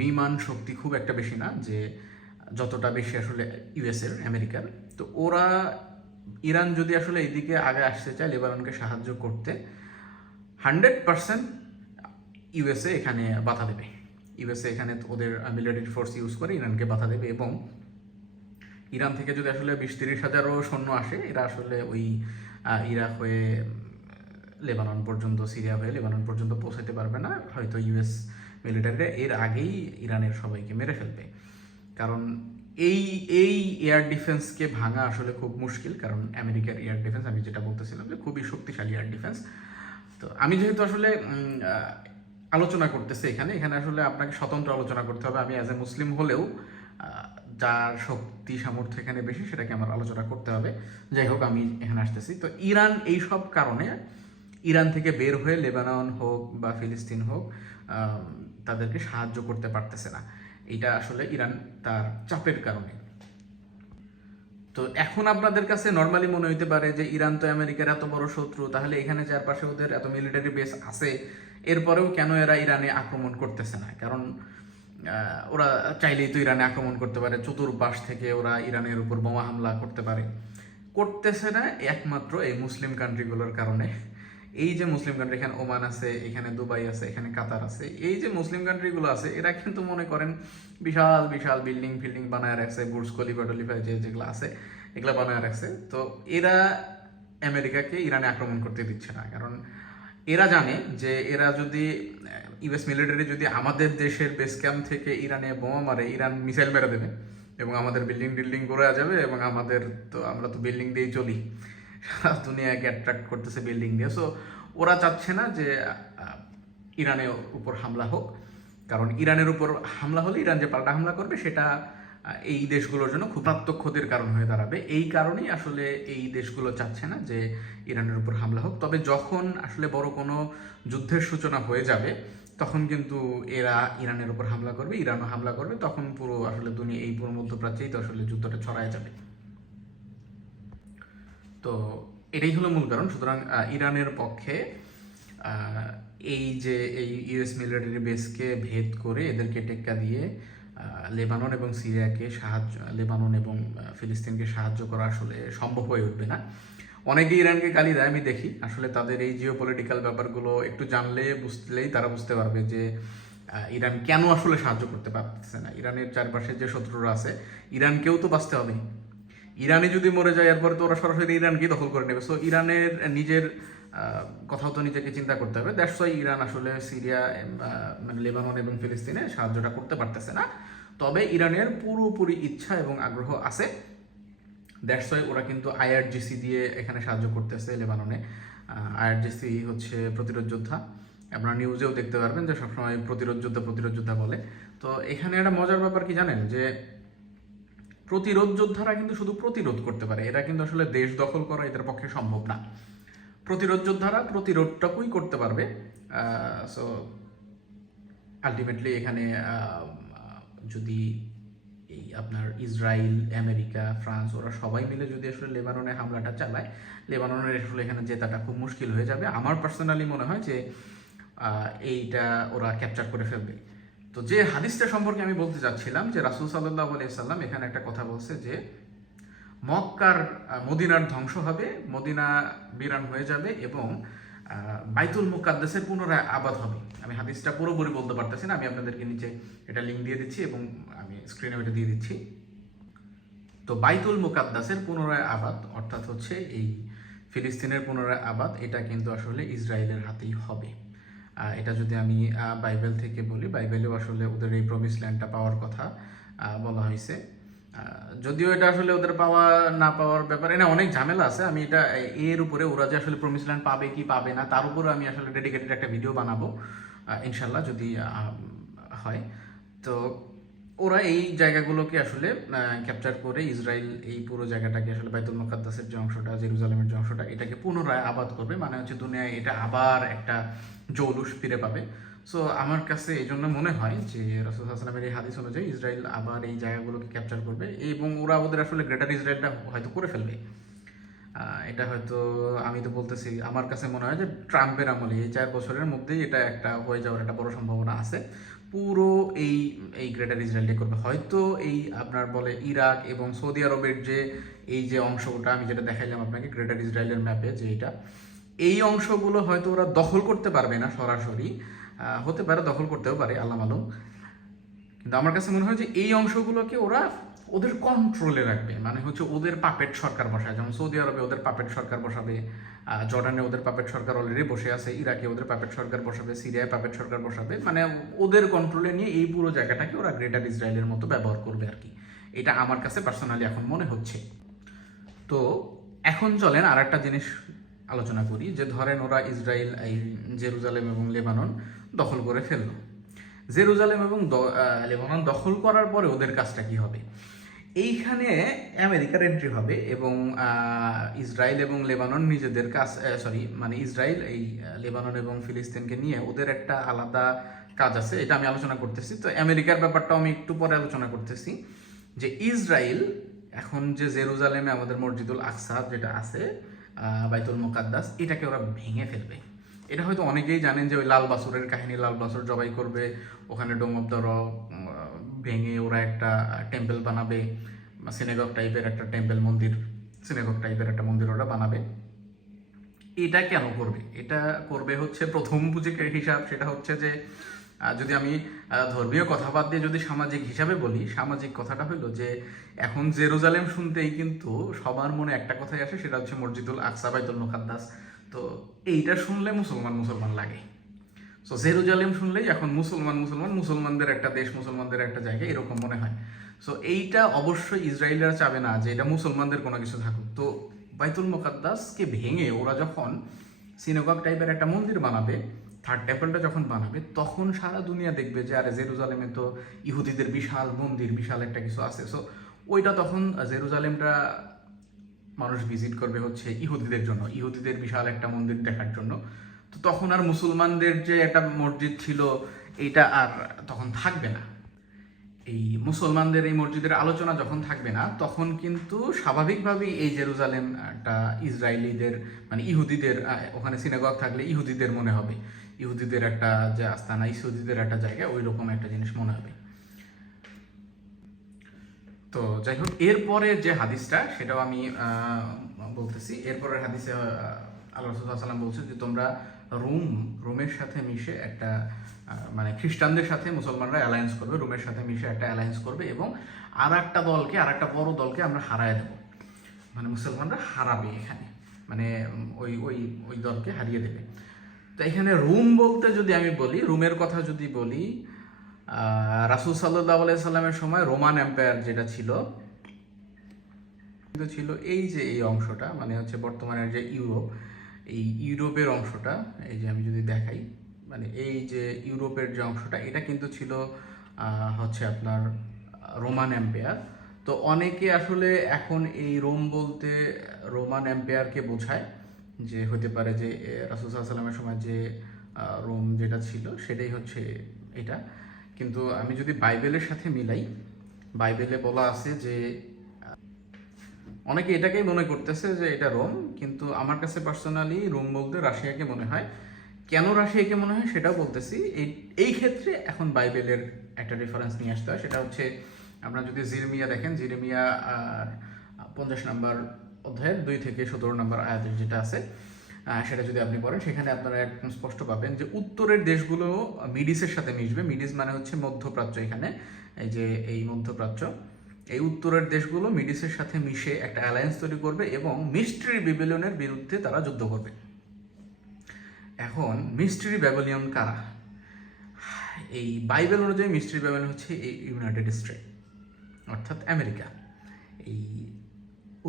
বিমান শক্তি খুব একটা বেশি না যে যতটা বেশি আসলে ইউএসের, আমেরিকার। তো ওরা, ইরান যদি আসলে এইদিকে আগে আসতে চায় লেবাননকে সাহায্য করতে, 100% ইউএসএ এখানে বাধা দেবে। ইউএসএ এখানে ওদের মিলিটারি ফোর্স ইউজ করে ইরানকে বাধা দেবে, এবং ইরান থেকে যদি আসলে 20-30 হাজারও সৈন্য আসে, এরা আসলে ওই ইরাক হয়ে লেবানন পর্যন্ত, সিরিয়া হয়ে লেবানন পর্যন্ত পৌঁছাতে পারবে না। হয়তো ইউএস মিলিটারিরা এর আগেই ইরানের সবাইকে মেরে ফেলবে। কারণ এই এই এয়ার ডিফেন্সকে ভাঙা আসলে খুব মুশকিল, কারণ আমেরিকার এয়ার ডিফেন্স, আমি যেটা বলতেছিলাম যে খুবই শক্তিশালী এয়ার ডিফেন্স। তো আমি যেহেতু আসলে আলোচনা করতেছি এখানে এখানে আসলে আপনাকে স্বতন্ত্র আলোচনা করতে হবে। আমি অ্যাজ এ মুসলিম হলেও যার শক্তি সামর্থ্য এখানে বেশি সেটাকে আমার আলোচনা করতে হবে। যাই হোক, আমি এখানে আসতেছি। তো ইরান এই সব কারণে ইরান থেকে বের হয়ে লেবানন হোক বা ফিলিস্তিন হোক তাদেরকে সাহায্য করতে পারতেছে না। এটা আসলে ইরান তার চাপের কারণে। তো এখন আপনাদের কাছে নর্মালি মনে হইতে পারে যে ইরান তো আমেরিকার এত বড় শত্রু, তাহলে এখানে চারপাশে ওদের এত মিলিটারি বেস আছে, এরপরেও কেন এরা ইরানে আক্রমণ করতেছে না? কারণ ওরা চাইলেই তো ইরানে আক্রমণ করতে পারে, চতুর্পাশ থেকে ওরা ইরানের উপর বোমা হামলা করতে পারে। করতেছে না একমাত্র এই মুসলিম কান্ট্রিগুলোর কারণে। এই যে মুসলিম কান্ট্রি, এখানে ওমান আছে, এখানে দুবাই আছে, এখানে কাতার আছে, এই যে মুসলিম কান্ট্রিগুলো আছে, এরা কিন্তু মনে করেন বিশাল বিশাল বিল্ডিং ফিল্ডিং বানায় রাখছে, বুর্জ খলিফা টলিফা যেগুলো আছে এগুলো বানায় রাখছে। তো এরা আমেরিকাকে ইরানে আক্রমণ করতে দিচ্ছে না, কারণ এরা জানে যে এরা যদি ইউএস মিলিটারি যদি আমাদের দেশের বেস ক্যাম্প থেকে ইরানে বোমা মারে, ইরান মিসাইল মেরে দেবে এবং আমাদের বিল্ডিং টিল্ডিং গড়ে যাবে, এবং আমাদের তো, আমরা তো বিল্ডিং দিয়েই চলি, সারা দুনিয়াকে অ্যাট্রাক্ট করতেছে বিল্ডিং দিয়ে। সো ওরা চাচ্ছে না যে ইরানের উপর হামলা হোক, কারণ ইরানের উপর হামলা হলে ইরান যে পাল্টা হামলা করবে সেটা এই দেশগুলোর জন্য খুব মারাত্মক ক্ষতির কারণ হয়ে দাঁড়াবে। এই কারণেই আসলে এই দেশগুলো চাচ্ছে না যে ইরানের উপর হামলা হোক। তবে যখন আসলে বড় কোনো যুদ্ধের সূচনা হয়ে যাবে, তখন কিন্তু এরা ইরানের উপর হামলা করবে, ইরানও হামলা করবে, তখন পুরো আসলে দুনিয়া, এই পুরো মধ্যপ্রাচ্যেই তো আসলে যুদ্ধটা ছড়ায় যাবে। তো এটাই হলো মূল কারণ। সুতরাং ইরানের পক্ষে এই যে এই ইউএস মিলিটারি বেসকে ভেদ করে এদেরকে টেক্কা দিয়ে লেবানন এবং সিরিয়াকে সাহায্য, লেবানন এবং ফিলিস্তিনকে সাহায্য করা আসলে সম্ভব হয়ে উঠবে না। অনেকে ইরানকে গালি দেয়, আমি দেখি আসলে তাদের এই জিও পলিটিক্যাল ব্যাপারগুলো একটু জানলে, বুঝলেই তারা বুঝতে পারবে যে ইরান কেন আসলে সাহায্য করতে পারতেছে না। ইরানের চারপাশে যে শত্রুরা আছে, ইরানকেও তো বাঁচতে হবে। ইরানে যদি মরে যায় এরপরে তো ওরা সরাসরি ইরানকেই দখল করে নেবে। সো ইরানের নিজের কথাও তো নিজেকে চিন্তা করতে হবে। দ্যাটস ওয়াই ইরান আসলে সিরিয়া, মানে লেবানন এবং ফিলিস্তিনে সাহায্যটা করতে পারতেছে না। তবে ইরানের পুরোপুরি ইচ্ছা এবং আগ্রহ আছে। দ্যাটস ওয়াই ওরা কিন্তু আইআরজিসি দিয়ে এখানে সাহায্য করতেছে লেবাননে। আইআরজিসি হচ্ছে প্রতিরোধ যোদ্ধা, আপনারা নিউজেও দেখতে পারবেন যে সবসময় প্রতিরোধ যোদ্ধা বলে। তো এখানে একটা মজার ব্যাপার কি জানেন, যে প্রতিরোধ যোদ্ধারা কিন্তু শুধু প্রতিরোধ করতে পারে, এরা কিন্তু আসলে দেশ দখল করা এদের পক্ষে সম্ভব না। প্রতিরোধ যোদ্ধারা প্রতিরোধটাকুই করতে পারবে। সো আলটিমেটলি এখানে যদি এই আপনার ইসরায়েল, আমেরিকা, ফ্রান্স, ওরা সবাই মিলে যদি আসলে লেবাননে হামলাটা চালায়, লেবাননের আসলে এখানে জেতাটা খুব মুশকিল হয়ে যাবে। আমার পার্সোনালি মনে হয় যে এইটা ওরা ক্যাপচার করে ফেলবে। তো যে হাদিসটা সম্পর্কে আমি বলতে চাচ্ছিলাম, যে রাসূল সাল্লাল্লাহু আলাইহি সাল্লাম এখানে একটা কথা বলছে যে মক্কার, মদিনার ধ্বংস হবে, মদিনা বিরান হয়ে যাবে, এবং বাইতুল মুকাদ্দাসের পুনরায় আবাদ হবে। আমি হাদিসটা পুরোপুরি বলতে পারতেছি না, আমি আপনাদেরকে নিচে এটা লিঙ্ক দিয়ে দিচ্ছি এবং আমি স্ক্রিনে ওইটা দিয়ে দিচ্ছি। তো বাইতুল মুকাদ্দাসের পুনরায় আবাদ, অর্থাৎ হচ্ছে এই ফিলিস্তিনের পুনরায় আবাদ, এটা কিন্তু আসলে ইসরায়েলের হাতেই হবে। এটা যদি আমি বাইবেল থেকে বলি, বাইবেলেও আসলে ওদের এই প্রমিস ল্যান্ডটা পাওয়ার কথা বলা হয়েছে। যদিও এটা আসলে ওদের পাওয়া না পাওয়ার ব্যাপারে না অনেক ঝামেলা আছে। আমি এটা এর উপরে, ওরা যে আসলে প্রমিস ল্যান্ড পাবে কি পাবে না তার উপরে আমি আসলে ডেডিকেটেড একটা ভিডিও বানাবো ইনশাল্লাহ, যদি হয়। তো ওরা এই জায়গাগুলোকে আসলে ক্যাপচার করে ইসরায়েল এই পুরো জায়গাটাকে আসলে বাইতুল মুকাদ্দাসের যে অংশটা, জেরুজালেমের যে অংশটা, এটাকে পুনরায় আবাদ করবে। মানে হচ্ছে দুনিয়ায় এটা আবার একটা জৌলুস ফিরে পাবে। সো আমার কাছে এই জন্য মনে হয় যে রাসূল সাল্লাল্লাহু আলাইহি ওয়াসাল্লামের এই হাদিস অনুযায়ী ইসরায়েল আবার এই জায়গাগুলোকে ক্যাপচার করবে, এবং ওরা ওদের আসলে গ্রেটার ইসরায়েলটা হয়তো করে ফেলবে। এটা হয়তো আমি তো বলতেছি, আমার কাছে মনে হয় যে ট্রাম্পের আমলে এই 4 বছরের মধ্যেই এটা একটা হয়ে যাওয়ার একটা বড় সম্ভাবনা আছে। পুরো এই এই গ্রেটার ইসরায়েল টেক করবে হয়তো এই আপনার বলে ইরাক এবং সৌদি আরবের যে এই যে অংশটা আমি যেটা দেখাইলাম আপনাকে গ্রেটার ইসরায়েলের ম্যাপে, যে এটা এই অংশগুলো হয়তো ওরা দখল করতে পারবে না সরাসরি, হতে পারে দখল করতেও পারে, আল্লাহ মালুম। কিন্তু আমার কাছে মনে হয় যে এই অংশগুলোকে ওরা ওদের কন্ট্রোলে রাখবে, মানে হচ্ছে ওদের পাপেট সরকার বসায়, যেমন সৌদি আরবে ওদের পাপেট সরকার বসাবে, জর্ডানে ওদের পাপেট সরকার অলরেডি বসে আছে, ইরাকে ওদের পাপেট সরকার বসাবে, সিরিয়ায় পাপেট সরকার বসাবে, মানে ওদের কন্ট্রোলে নিয়ে এই পুরো জায়গাটাকে ওরা গ্রেটার ইসরায়েলের মতো ব্যবহার করবে আর কি। এটা আমার কাছে পার্সোনালি এখন মনে হচ্ছে। তো এখন চলেন আর একটা জিনিস আলোচনা করি, যে ধরেন ওরা ইসরায়েল এই জেরুজালেম এবং লেবানন দখল করে ফেললো। জেরুজালেম এবং লেবানন দখল করার পরে ওদের কাজটা কি হবে? এইখানে আমেরিকার এন্ট্রি হবে এবং ইসরায়েল এবং লেবানন নিজেদের কাজ, মানে ইসরায়েল এই লেবানন এবং ফিলিস্তিনকে নিয়ে ওদের একটা আলাদা কাজ আছে, এটা আমি আলোচনা করতেছি। তো আমেরিকার ব্যাপারটাও আমি একটু পরে আলোচনা করতেছি, যে ইসরায়েল এখন যে জেরুজালেমে আমাদের মসজিদুল আকসা যেটা আছে, বাইতুল মুকাদ্দাস, এটাকে ওরা ভেঙে ফেলবে। এটা হয়তো অনেকেই জানেন যে ওই লাল বাছুরের কাহিনী, লাল বাছুর জবাই করবে, ওখানে ডোম অফ দ্য রক ভেঙে ওরা একটা টেম্পল বানাবে, সিনেগগ টাইপের একটা টেম্পল মন্দির, সিনেগগ টাইপের একটা মন্দির ওরা বানাবে। এটা কেন করবে? এটা করবে হচ্ছে প্রথম পুঁজির হিসাব, সেটা হচ্ছে যে যদি আমি ধর্মীয় কথা বাদ দিয়ে যদি সামাজিক হিসাবে বলি, সামাজিক কথাটা হলো যে এখন জেরুজালেম শুনতেই কিন্তু সবার মনে একটা কথাই আসে, সেটা হচ্ছে মসজিদুল আকসা, বাইতুল মুকাদ্দাস। তো এইটা শুনলে মুসলমান লাগে। সো জেরুজালেম শুনলেই এখন মুসলমানদের একটা দেশ, মুসলমানদের একটা জায়গা, এরকম মনে হয়। সো এইটা অবশ্যই ইসরায়েলরা চাবে না যে এটা মুসলমানদের কোনো কিছু থাকুক। তো বাইতুল মুকাদ্দাসকে ভেঙে ওরা যখন সিনেগগ টাইপের একটা মন্দির বানাবে, থার্ড টেম্পলটা যখন বানাবে, তখন সারা দুনিয়া দেখবে যে আরে জেরুজালেমে তো ইহুদিদের বিশাল মন্দির, বিশাল একটা কিছু আছে। সো ওইটা তখন জেরুজালেমটা মানুষ ভিজিট করবে হচ্ছে ইহুদিদের জন্য, ইহুদিদের বিশাল একটা মন্দির দেখার জন্য। তো তখন আর মুসলমানদের যে একটা মসজিদ ছিল এইটা আর তখন থাকবে না। এই মুসলমানদের এই মসজিদের আলোচনা যখন থাকবে না, তখন কিন্তু স্বাভাবিকভাবেই এই জেরুজালেমটা ইসরায়েলিদের, মানে ইহুদিদের, ওখানে সিনাগগ থাকলে ইহুদিদের মনে হবে, ইহুদিদের একটা যে আস্তানা, ইহুদিদের একটা জায়গা, ওই রকম একটা জিনিস মনে হবে। তো যাই হোক, এরপরে যে হাদিসটা সেটাও আমি বলতেছি। এরপরের হাদিসে আল্লাহ রাসূলুল্লাহ সাল্লাল্লাহু আলাইহি ওয়াসাল্লাম বলছে যে তোমরা রোমের সাথে মিশে একটা মানে খ্রিস্টানদের সাথে মুসলমানরা অ্যালায়েন্স করবে, রোমের সাথে মিশে একটা অ্যালায়েন্স করবে এবং আর একটা বড় দলকে আমরা হারায় দেব, মানে মুসলমানরা হারাবে এখানে, মানে ওই ওই ওই দলকে হারিয়ে দেবে। তো এখানে রোম বলতে যদি আমি বলি, রোমের কথা যদি বলি, রাসূল সাল্লাল্লাহু আলাইহি সাল্লামের সময় রোমান এম্পায়ার যেটা ছিল এই যে এই অংশটা, মানে হচ্ছে বর্তমানের যে এই ইউরোপের অংশটা, এই যে আমি যদি দেখাই, মানে এই যে ইউরোপের যে অংশটা, এটা কিন্তু ছিল হচ্ছে আপনার রোমান এম্পায়ার। তো অনেকে আসলে এখন এই রোম বলতে রোমান এম্পায়ারকে বোঝায়, যে হতে পারে যে রাসূল সাল্লাল্লাহু আলাইহি সাল্লামের সময় যে রোম যেটা ছিল সেটাই হচ্ছে এটা। কিন্তু আমি যদি বাইবেলের সাথে মিলাই, বাইবেলে বলা আছে যে অনেকে এটাকেই মনে করতেছে যে এটা রোম, কিন্তু আমার কাছে পার্সোনালি রোম বলতে রাশিয়াকে মনে হয়। কেন রাশিয়াকে মনে হয় সেটাও বলতেছি। এই ক্ষেত্রে এখন বাইবেলের একটা রেফারেন্স নিয়ে আসতে হয়, সেটা হচ্ছে আপনারা যদি জিরেমিয়া দেখেন, জিরেমিয়া 50 নম্বর অধ্যায়ের 2 থেকে 17 নম্বর আয়াতের যেটা আছে, সেটা যদি আপনি পড়েন, সেখানে আপনারা একদম স্পষ্ট পাবেন যে উত্তরের দেশগুলো মিডিসের সাথে মিশবে। মিডিস মানে হচ্ছে মধ্যপ্রাচ্য, এখানে এই যে এই মধ্যপ্রাচ্য, এই উত্তরের দেশগুলো মিডিসের সাথে মিশে একটা অ্যালায়েন্স তৈরি করবে এবং মিস্ট্রি ব্যাবিলনের বিরুদ্ধে তারা যুদ্ধ করবে। এখন মিস্ট্রি ব্যাবিলন কারা? এই বাইবেল অনুযায়ী মিস্ট্রি ব্যাবিলন হচ্ছে এই ইউনাইটেড স্টেট, অর্থাৎ আমেরিকা। এই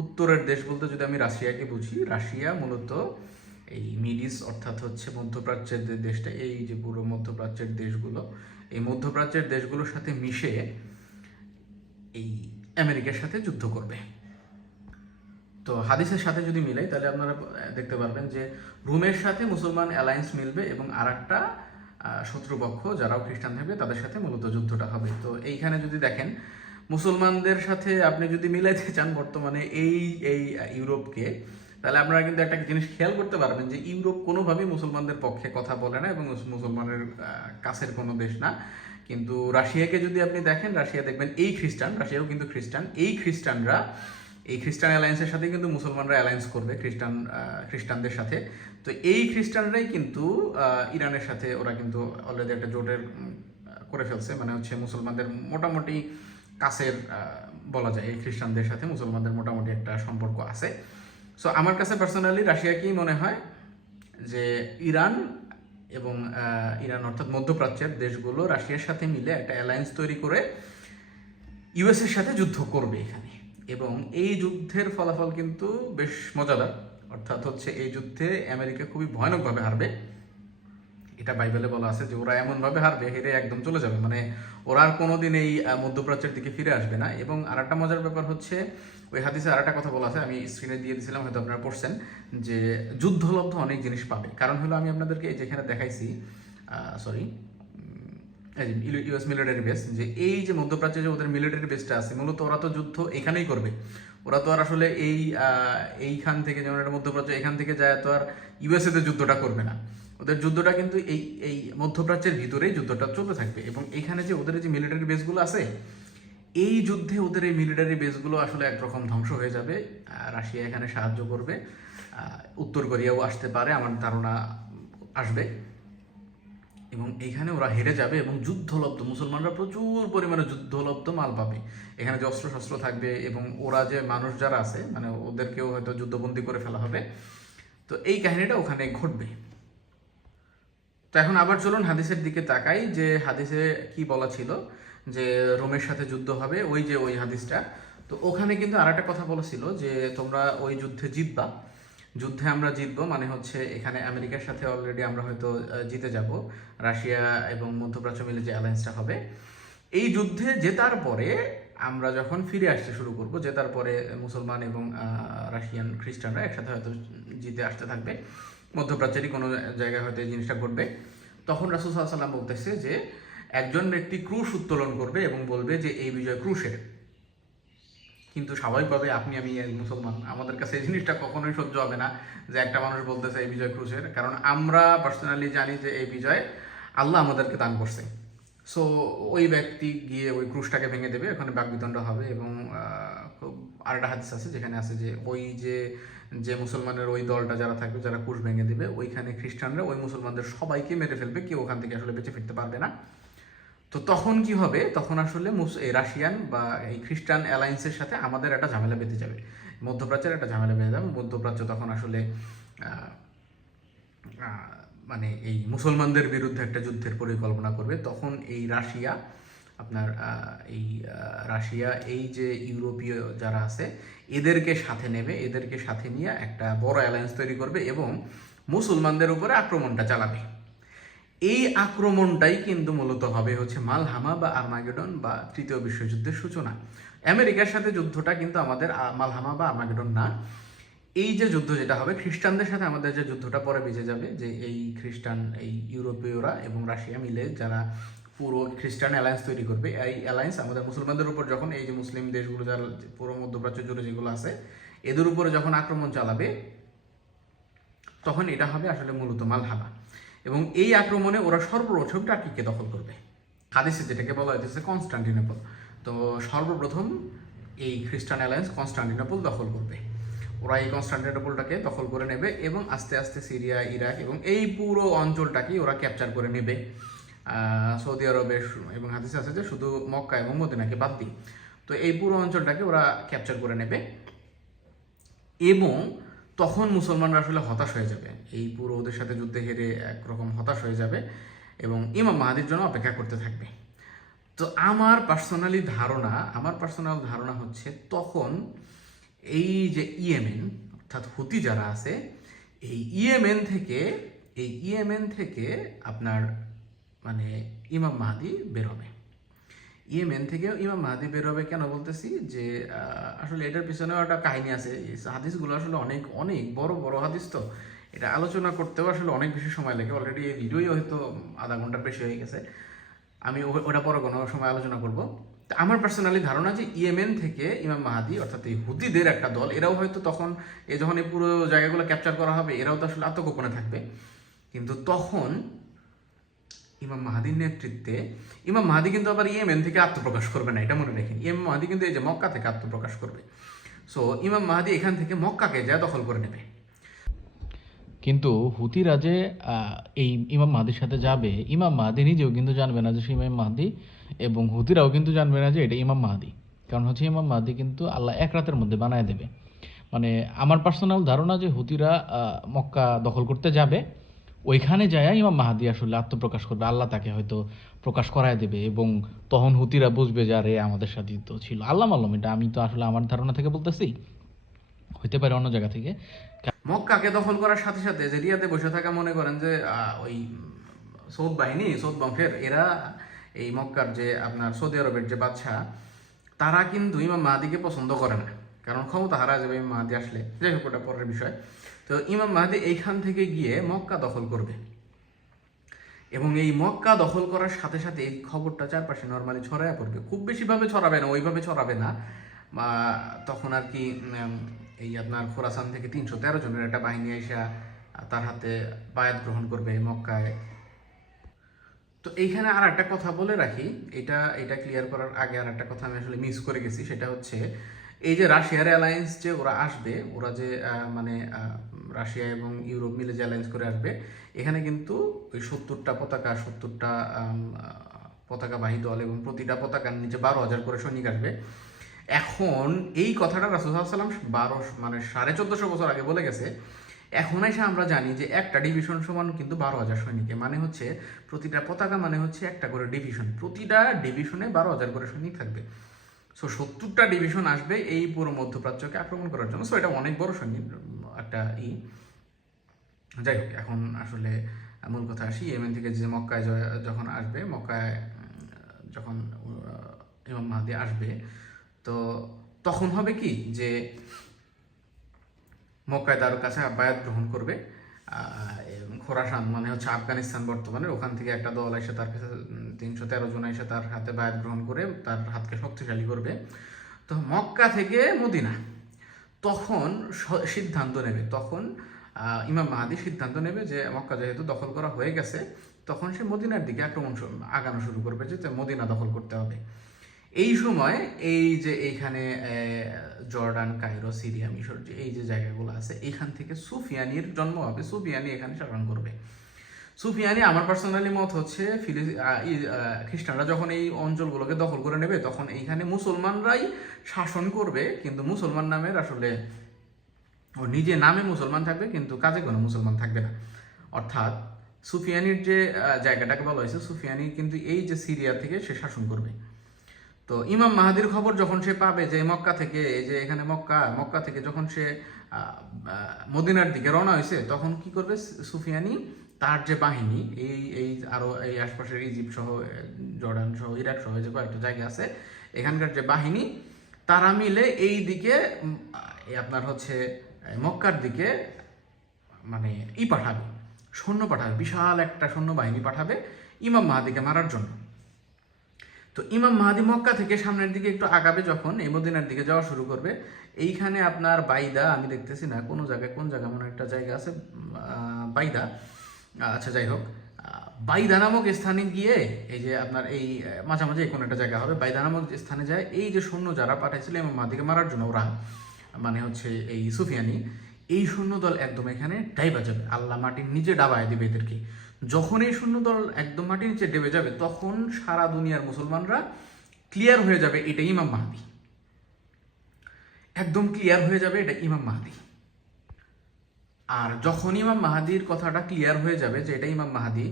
উত্তরের দেশ বলতে যদি আমি রাশিয়াকে বুঝি, রাশিয়া মূলত এই মিডিস অর্থাৎ হচ্ছে মধ্যপ্রাচ্যের যে দেশটা, এই যে পুরো মধ্যপ্রাচ্যের দেশগুলো, এই মধ্যপ্রাচ্যের দেশগুলোর সাথে মিশে এই আমেরিকার সাথে যুদ্ধ করবে। তো হাদিসের সাথে যদি মিলাই, তাহলে আপনারা দেখতে পারবেন যে রোমের সাথে মুসলমান অ্যালায়েন্স মিলবে এবং আর একটা শত্রুপক্ষ যারাও খ্রিস্টান থাকবে তাদের সাথে মূলত যুদ্ধটা হবে। তো এইখানে যদি দেখেন, মুসলমানদের সাথে আপনি যদি মিলাইতে চান বর্তমানে এই ইউরোপকে, তাহলে আপনারা কিন্তু একটা জিনিস খেয়াল করতে পারবেন যে ইউরোপ কোনোভাবেই মুসলমানদের পক্ষে কথা বলে না এবং মুসলমানের কাছের কোনো দেশ না। কিন্তু রাশিয়াকে যদি আপনি দেখেন, রাশিয়া দেখবেন এই খ্রিস্টান, রাশিয়াও কিন্তু খ্রিস্টান, এই খ্রিস্টানরা এই খ্রিস্টান অ্যালায়েন্সের সাথে কিন্তু মুসলমানরা অ্যালায়েন্স করবে খ্রিস্টানদের সাথে। তো এই খ্রিস্টানরাই কিন্তু ইরানের সাথে ওরা কিন্তু অলরেডি একটা জোটের করে ফেলছে, মানে হচ্ছে মুসলমানদের মোটামুটি কাছের বলা যায় এই খ্রিস্টানদের সাথে মুসলমানদের মোটামুটি একটা সম্পর্ক আছে। সো আমার কাছে পার্সোনালি রাশিয়াকেই মনে হয় যে ইরান এবং ইরান অর্থাৎ মধ্যপ্রাচ্যের দেশগুলো রাশিয়ার সাথে মিলে একটা অ্যালায়েন্স তৈরি করে ইউএসের সাথে যুদ্ধ করবে এখানে, এবং এই যুদ্ধের ফলাফল কিন্তু বেশ মজাদার। অর্থাৎ হচ্ছে এই যুদ্ধে আমেরিকা খুবই ভয়ানকভাবে হারবে। এটা বাইবেলে বলা আছে যে ওরা এমনভাবে হারবে, হেরে একদম চলে যাবে, মানে ওরা আর কোনোদিন এই মধ্যপ্রাচ্যের দিকে ফিরে আসবে না। এবং আর একটা মজার ব্যাপার হচ্ছে ওই হাদিসে আর একটা কথা বলা আছে, আমি স্ক্রিনে দিয়ে দিয়েছিলাম, হয়তো আপনারা পড়ছেন, যে যুদ্ধলব্ধ অনেক জিনিস পাবে। কারণ হলো আমি আপনাদেরকে যেখানে দেখাইছি ইউএস মিলিটারি বেস, যে এই যে মধ্যপ্রাচ্যে যে ওদের মিলিটারি বেসটা আছে, মূলত ওরা তো যুদ্ধ এখানেই করবে। ওরা তো আর আসলে এইখান থেকে, যেমন একটা মধ্যপ্রাচ্য, এখান থেকে যায় তো আর ইউএসএ তে যুদ্ধটা করবে না। ওদের যুদ্ধটা কিন্তু এই মধ্যপ্রাচ্যের ভিতরেই যুদ্ধটা চলতে থাকবে। এবং এখানে যে ওদের যে মিলিটারি বেসগুলো আছে, এই যুদ্ধে ওদের এই মিলিটারি বেসগুলো আসলে একরকম ধ্বংস হয়ে যাবে। রাশিয়া এখানে সাহায্য করবে, উত্তর কোরিয়াও আসতে পারে, আমার ধারণা আসবে, এবং এইখানে ওরা হেরে যাবে এবং যুদ্ধলব্ধ মুসলমানরা প্রচুর পরিমাণে যুদ্ধলব্ধ মাল পাবে। এখানে যে অস্ত্রশস্ত্র থাকবে এবং ওরা যে মানুষ যারা আছে, মানে ওদেরকেও হয়তো যুদ্ধবন্দী করে ফেলা হবে। তো এই কাহিনীটা ওখানে ঘটবে। তো এখন আবার চলুন হাদিসের দিকে তাকাই, যে হাদিসে কি বলা ছিল যে রোমের সাথে যুদ্ধ হবে, ওই হাদিসটা। তো ওখানে কিন্তু আর একটা কথা বলেছিল যে তোমরা ওই যুদ্ধে জিতবা, যুদ্ধে আমরা জিতবো, মানে হচ্ছে এখানে আমেরিকার সাথে অলরেডি আমরা হয়তো জিতে যাব, রাশিয়া এবং মধ্যপ্রাচ্য মিলে যে অ্যালায়েন্সটা হবে। এই যুদ্ধে জেতার পরে আমরা যখন ফিরে আসতে শুরু করব, জেতার পরে মুসলমান এবং রাশিয়ান খ্রিস্টানরা একসাথে হয়তো জিতে আসতে থাকবে, মধ্যপ্রাচ্যেরই কোনো জায়গায় হয়তো এই জিনিসটা ঘটবে। তখন রাসূল সাল্লাল্লাহু আলাইহি ওয়াসাল্লাম বলতেছে যে একজন ব্যক্তি ক্রুশ উত্তোলন করবে এবং বলবে যে এই বিজয় ক্রুশের। কিন্তু স্বাভাবিকভাবে আমি মুসলমান, আমাদের কাছে এই জিনিসটা কখনোই সহ্য হবে না যে একটা মানুষ বলতেছে এই বিজয় ক্রুশের, কারণ আমরা পার্সোনালি জানি যে এই বিজয় আল্লাহ আমাদেরকে দান করছে। সো ওই ব্যক্তি গিয়ে ওই ক্রুশটাকে ভেঙে দেবে, ওখানে বাকবিতণ্ড হবে। এবং আরেকটা হাদিস আছে যেখানে আছে যে ওই যে মুসলমানের ওই দলটা যারা থাকবে, যারা ক্রুশ ভেঙে দেবে, ওইখানে খ্রিস্টানরা ওই মুসলমানদের সবাইকে মেরে ফেলবে, কেউ ওখান থেকে আসলে বেঁচে ফিরতে পারবে না। তো তখন কি হবে, তখন আসলে এই রাশিয়ান বা এই খ্রিস্টান অ্যালায়েন্সের সাথে আমাদের একটা ঝামেলা বেঁধে যাবে, মধ্যপ্রাচ্যের একটা ঝামেলা বেঁধে যাবে। মধ্যপ্রাচ্য তখন আসলে মানে এই মুসলমানদের বিরুদ্ধে একটা যুদ্ধের পরিকল্পনা করবে। তখন এই রাশিয়া এই যে ইউরোপীয় যারা আছে এদেরকে সাথে নেবে, এদেরকে সাথে নিয়ে একটা বড় অ্যালায়েন্স তৈরি করবে এবং মুসলমানদের উপরে আক্রমণটা চালাবে। এই আক্রমণটাই কিন্তু মূলত হবে হচ্ছে মালহামা বা আর্মাগেডন বা তৃতীয় বিশ্বযুদ্ধের সূচনা। আমেরিকার সাথে যুদ্ধটা কিন্তু আমাদের মালহামা বা আর্মাগেডন না। এই যে যুদ্ধ যেটা হবে খ্রিস্টানদের সাথে, আমাদের যে যুদ্ধটা পরে বেঁচে যাবে, যে এই ইউরোপীয়রা এবং রাশিয়া মিলে যারা পুরো খ্রিস্টান অ্যালায়েন্স তৈরি করবে, এই অ্যালায়েন্স আমাদের মুসলমানদের উপর যখন, এই যে মুসলিম দেশগুলো যারা পুরো মধ্যপ্রাচ্য জুড়ে যেগুলো আছে এদের উপরে যখন আক্রমণ চালাবে, তখন এটা হবে আসলে মূলত মালহামা। এবং এই আক্রমণে ওরা সর্বপ্রথম টার্কিকে দখল করবে, হাদিসে যেটাকে বলা হয়েছে কনস্টান্টিনোপল। তো সর্বপ্রথম এই খ্রিস্টান অ্যালায়েন্স কনস্টান্টিনোপল দখল করবে। ওরা এই কনস্টান্টিনোপলটাকে দখল করে নেবে এবং আস্তে আস্তে সিরিয়া, ইরাক এবং এই পুরো অঞ্চলটাকেই ওরা ক্যাপচার করে নেবে, সৌদি আরবের, এবং হাদিসে আছে যে শুধু মক্কা এবং মদিনাকে বাদ দিই। তো এই পুরো অঞ্চলটাকে ওরা ক্যাপচার করে নেবে এবং তখন মুসলমানরা আসলে হতাশ হয়ে যাবে, এই পুরো ওদের সাথে যুদ্ধে হেরে একরকম হতাশ হয়ে যাবে এবং ইমাম মাহাদির জন্য অপেক্ষা করতে থাকবে। তো আমার পার্সোনাল ধারণা হচ্ছে তখন এই যে ইয়েমেন অর্থাৎ হুতি যারা আছে, এই ইয়েমেন থেকে আপনার মানে ইমাম মাহাদি বেরোবে। ইয়েমেন থেকে ইমাম মাহাদি বেরোবে কেন বলতেছি, যে আসলে এটার পিছনেও একটা কাহিনী আছে। হাদিসগুলো আসলে অনেক অনেক বড় বড় হাদিস, তো এটা আলোচনা করতেও আসলে অনেক বেশি সময় লাগে। অলরেডি এই ভিডিওই হয়তো আধা ঘন্টার বেশি হয়ে গেছে, আমি ওটা পরে কোনো সময় আলোচনা করব। তা আমার পার্সোনালি ধারণা যে ইয়েমেন থেকে ইমাম মাহাদি অর্থাৎ এই হুতিদের একটা দল, এরাও হয়তো তখন যখন এই পুরো জায়গাগুলো ক্যাপচার করা হবে, এরাও তো আসলে আত্মগোপনে থাকবে, কিন্তু তখন ইমাম মাহাদির নেতৃত্বে, ইমাম মাহাদি কিন্তু আবার ইয়েমেন থেকে আত্মপ্রকাশ করবে না, এটা মনে রাখেন। ইমাম মাহাদি কিন্তু এই যে মক্কা থেকে আত্মপ্রকাশ করবে। সো ইমাম মাহাদি এখান থেকে মক্কাকে যা দখল করে নেবে। কিন্তু হুতিরা যে এই ইমাম মাহদির সাথে যাবে, ইমাম মাহদি নিজেও কিন্তু জানবে না যে সে ইমাম মাহদি, এবং হুতিরাও কিন্তু জানবে না যে এটা ইমাম মাহদি। কারণ হচ্ছে ইমাম মাহদি কিন্তু আল্লাহ এক রাতের মধ্যে বানায় দেবে। মানে আমার পার্সোনাল ধারণা যে হুতিরা মক্কা দখল করতে যাবে, ওইখানে যায় ইমাম মাহদি আসলে আত্মপ্রকাশ করবে, আল্লাহ তাকে হয়তো প্রকাশ করায় দেবে, এবং তখন হুতিরা বুঝবে যে আরে আমাদের সাথে তো ছিল। আল্লাহ মাল্লাম, এটা আমি তো আসলে আমার ধারণা থেকে বলতেছি, হইতে পারে অন্য জায়গা থেকে। মক্কাকে দখল করার সাথে সাথে যে রিয়াদে বসে থাকা, মনে করেন যে ওই সৌদ বাহিনী, সৌদ বংশের, এরা এই মক্কার যে আপনার সৌদি আরবের যে বাদশাহ, তারা কিন্তু ইমাম মাহদিকে পছন্দ করে না, কারণ ক্ষমতা হারা যাবে ইমাম মাহদি আসলে। যাই হোক, ওটা পরের বিষয়। তো ইমাম মাহদি এইখান থেকে গিয়ে মক্কা দখল করবে, এবং এই মক্কা দখল করার সাথে সাথে এই খবরটা চারপাশে নর্মালি ছড়ায় পড়বে। খুব বেশিভাবে ছড়াবে না, ওইভাবে ছড়াবে না। তখন আর কি এই আপনার খোরাসান থেকে 313 জনের একটা বাহিনী এসে তার হাতে বায়াত গ্রহণ করবে মক্কায়। তো এইখানে আর একটা কথা বলে রাখি, এটা ক্লিয়ার করার আগে আর একটা কথা আমি আসলে মিস করে গেছি। সেটা হচ্ছে এই যে রাশিয়ার অ্যালায়েন্স যে ওরা আসবে, ওরা যে মানে রাশিয়া এবং ইউরোপ মিলে যে অ্যালায়েন্স করে আসবে, এখানে কিন্তু ওই 70টা পতাকা, 70টা পতাকাবাহী দল, এবং প্রতিটা পতাকার নিচে 12,000 করে সৈনিক আসবে। এখন এই কথাটা রাসূল সাল্লাল্লাহু আলাইহি ওয়াসাল্লাম 12 মানে 1450 বছর আগে বলে গেছে। এখন এসে আমরা জানি যে একটা ডিভিশন সমান কিন্তু 12,000 সৈনিকে, মানে হচ্ছে প্রতিটা পতাকা মানে হচ্ছে একটা করে ডিভিশন, প্রতিটা ডিভিশনে 12,000 করে সৈনিক থাকবে। সো 70টা ডিভিশন আসবে এই পুরো মধ্যপ্রাচ্যকে আক্রমণ করার জন্য। সো এটা অনেক বড় সৈনিক একটা যাই হোক, এখন আসলে মূল কথা আসি। ইয়েমেন থেকে যে মক্কায় যখন আসবে, মক্কায় যখন ইমাম মাহদি আসবে, তো তখন হবে কি যে মক্কায় তার কাছে বায়াত গ্রহণ করবে খোরাসান, মানে হচ্ছে আফগানিস্তান বর্তমানে, ওখান থেকে একটা দল এসে তার কাছে 313 জন এসে তার হাতে বায়াত গ্রহণ করে তার হাতকে শক্তিশালী করবে। তো মক্কা থেকে মদিনা তখন সিদ্ধান্ত নেবে, তখন ইমাম মাহাদি সিদ্ধান্ত নেবে যে মক্কা যেহেতু দখল করা হয়ে গেছে, তখন সে মদিনার দিকে আগানো শুরু করবে, যে মদিনা দখল করতে হবে। এই সময় এই যে এইখানে জর্ডান, কায়রো, সিরিয়া, মিশর, যে এই যে জায়গাগুলো আছে, এইখান থেকে সুফিয়ানির জন্ম হবে। সুফিয়ানি এখানে শাসন করবে। সুফিয়ানি, আমার পার্সোনালি মত হচ্ছে, খ্রিস্টানরা যখন এই অঞ্চলগুলোকে দখল করে নেবে, তখন এইখানে মুসলমানরাই শাসন করবে, কিন্তু মুসলমান নামের আসলে ও নিজে নামে মুসলমান থাকবে, কিন্তু কাজে কোনো মুসলমান থাকবে না। অর্থাৎ সুফিয়ানির যে জায়গাটাকে বলা হয়েছে, সুফিয়ানি কিন্তু এই যে সিরিয়া থেকে সে শাসন করবে। তো ইমাম মাহাদির খবর যখন সে পাবে যে মক্কা থেকে, এই যে এখানে মক্কা থেকে যখন সে মদিনার দিকে রওনা হয়েছে, তখন কি করবে সুফিয়ানি, তার যে বাহিনী এই আরো এই আশপাশের ইজিপ্ট সহ, জর্ডান সহ, ইরাক সহ যে কয়েকটা জায়গা আছে, এখানকার যে বাহিনী, তারা মিলে এই দিকে আপনার হচ্ছে মক্কার দিকে মানে পাঠাবে, সৈন্য পাঠাবে, বিশাল একটা সৈন্যবাহিনী পাঠাবে ইমাম মাহাদিকে মারার জন্য। তো ইমাম মাহাদি মক্কা থেকে সামনের দিকে একটু আগাবে, যখন এই মদিনার দিকে যাওয়া শুরু করবে, এইখানে আপনার বাইদা, আমি দেখতেছি না কোন জায়গা মনে একটা জায়গা আছে, বাইদা, আচ্ছা যাই হোক, বাইদা নামক স্থানে গিয়ে, এই যে আপনার এই মাঝামাঝি কোনো একটা জায়গা হবে, বাইদা নামক স্থানে যায় এই যে সৈন্য যারা পাঠাইছিল ইমাম মাহাদিকে মারার জন্য, ওরা মানে হচ্ছে এই সুফিয়ানি, এই সৈন্যদল একদম এখানে ডাইবা যাবে, আল্লাহ মাটির নিচে ডাবায় দিবে এদেরকে। যখন এই সৈন্যদল একদম মাটির নিচে ডেবে যাবে, তখন সারা দুনিয়ার মুসলমানরা ক্লিয়ার হয়ে যাবে এটা ইমাম মাহদি, একদম ক্লিয়ার হয়ে যাবে এটা ইমাম মাহদি। আর যখন ইমাম মাহাদির কথাটা ক্লিয়ার হয়ে যাবে যে এটা ইমাম মাহাদি,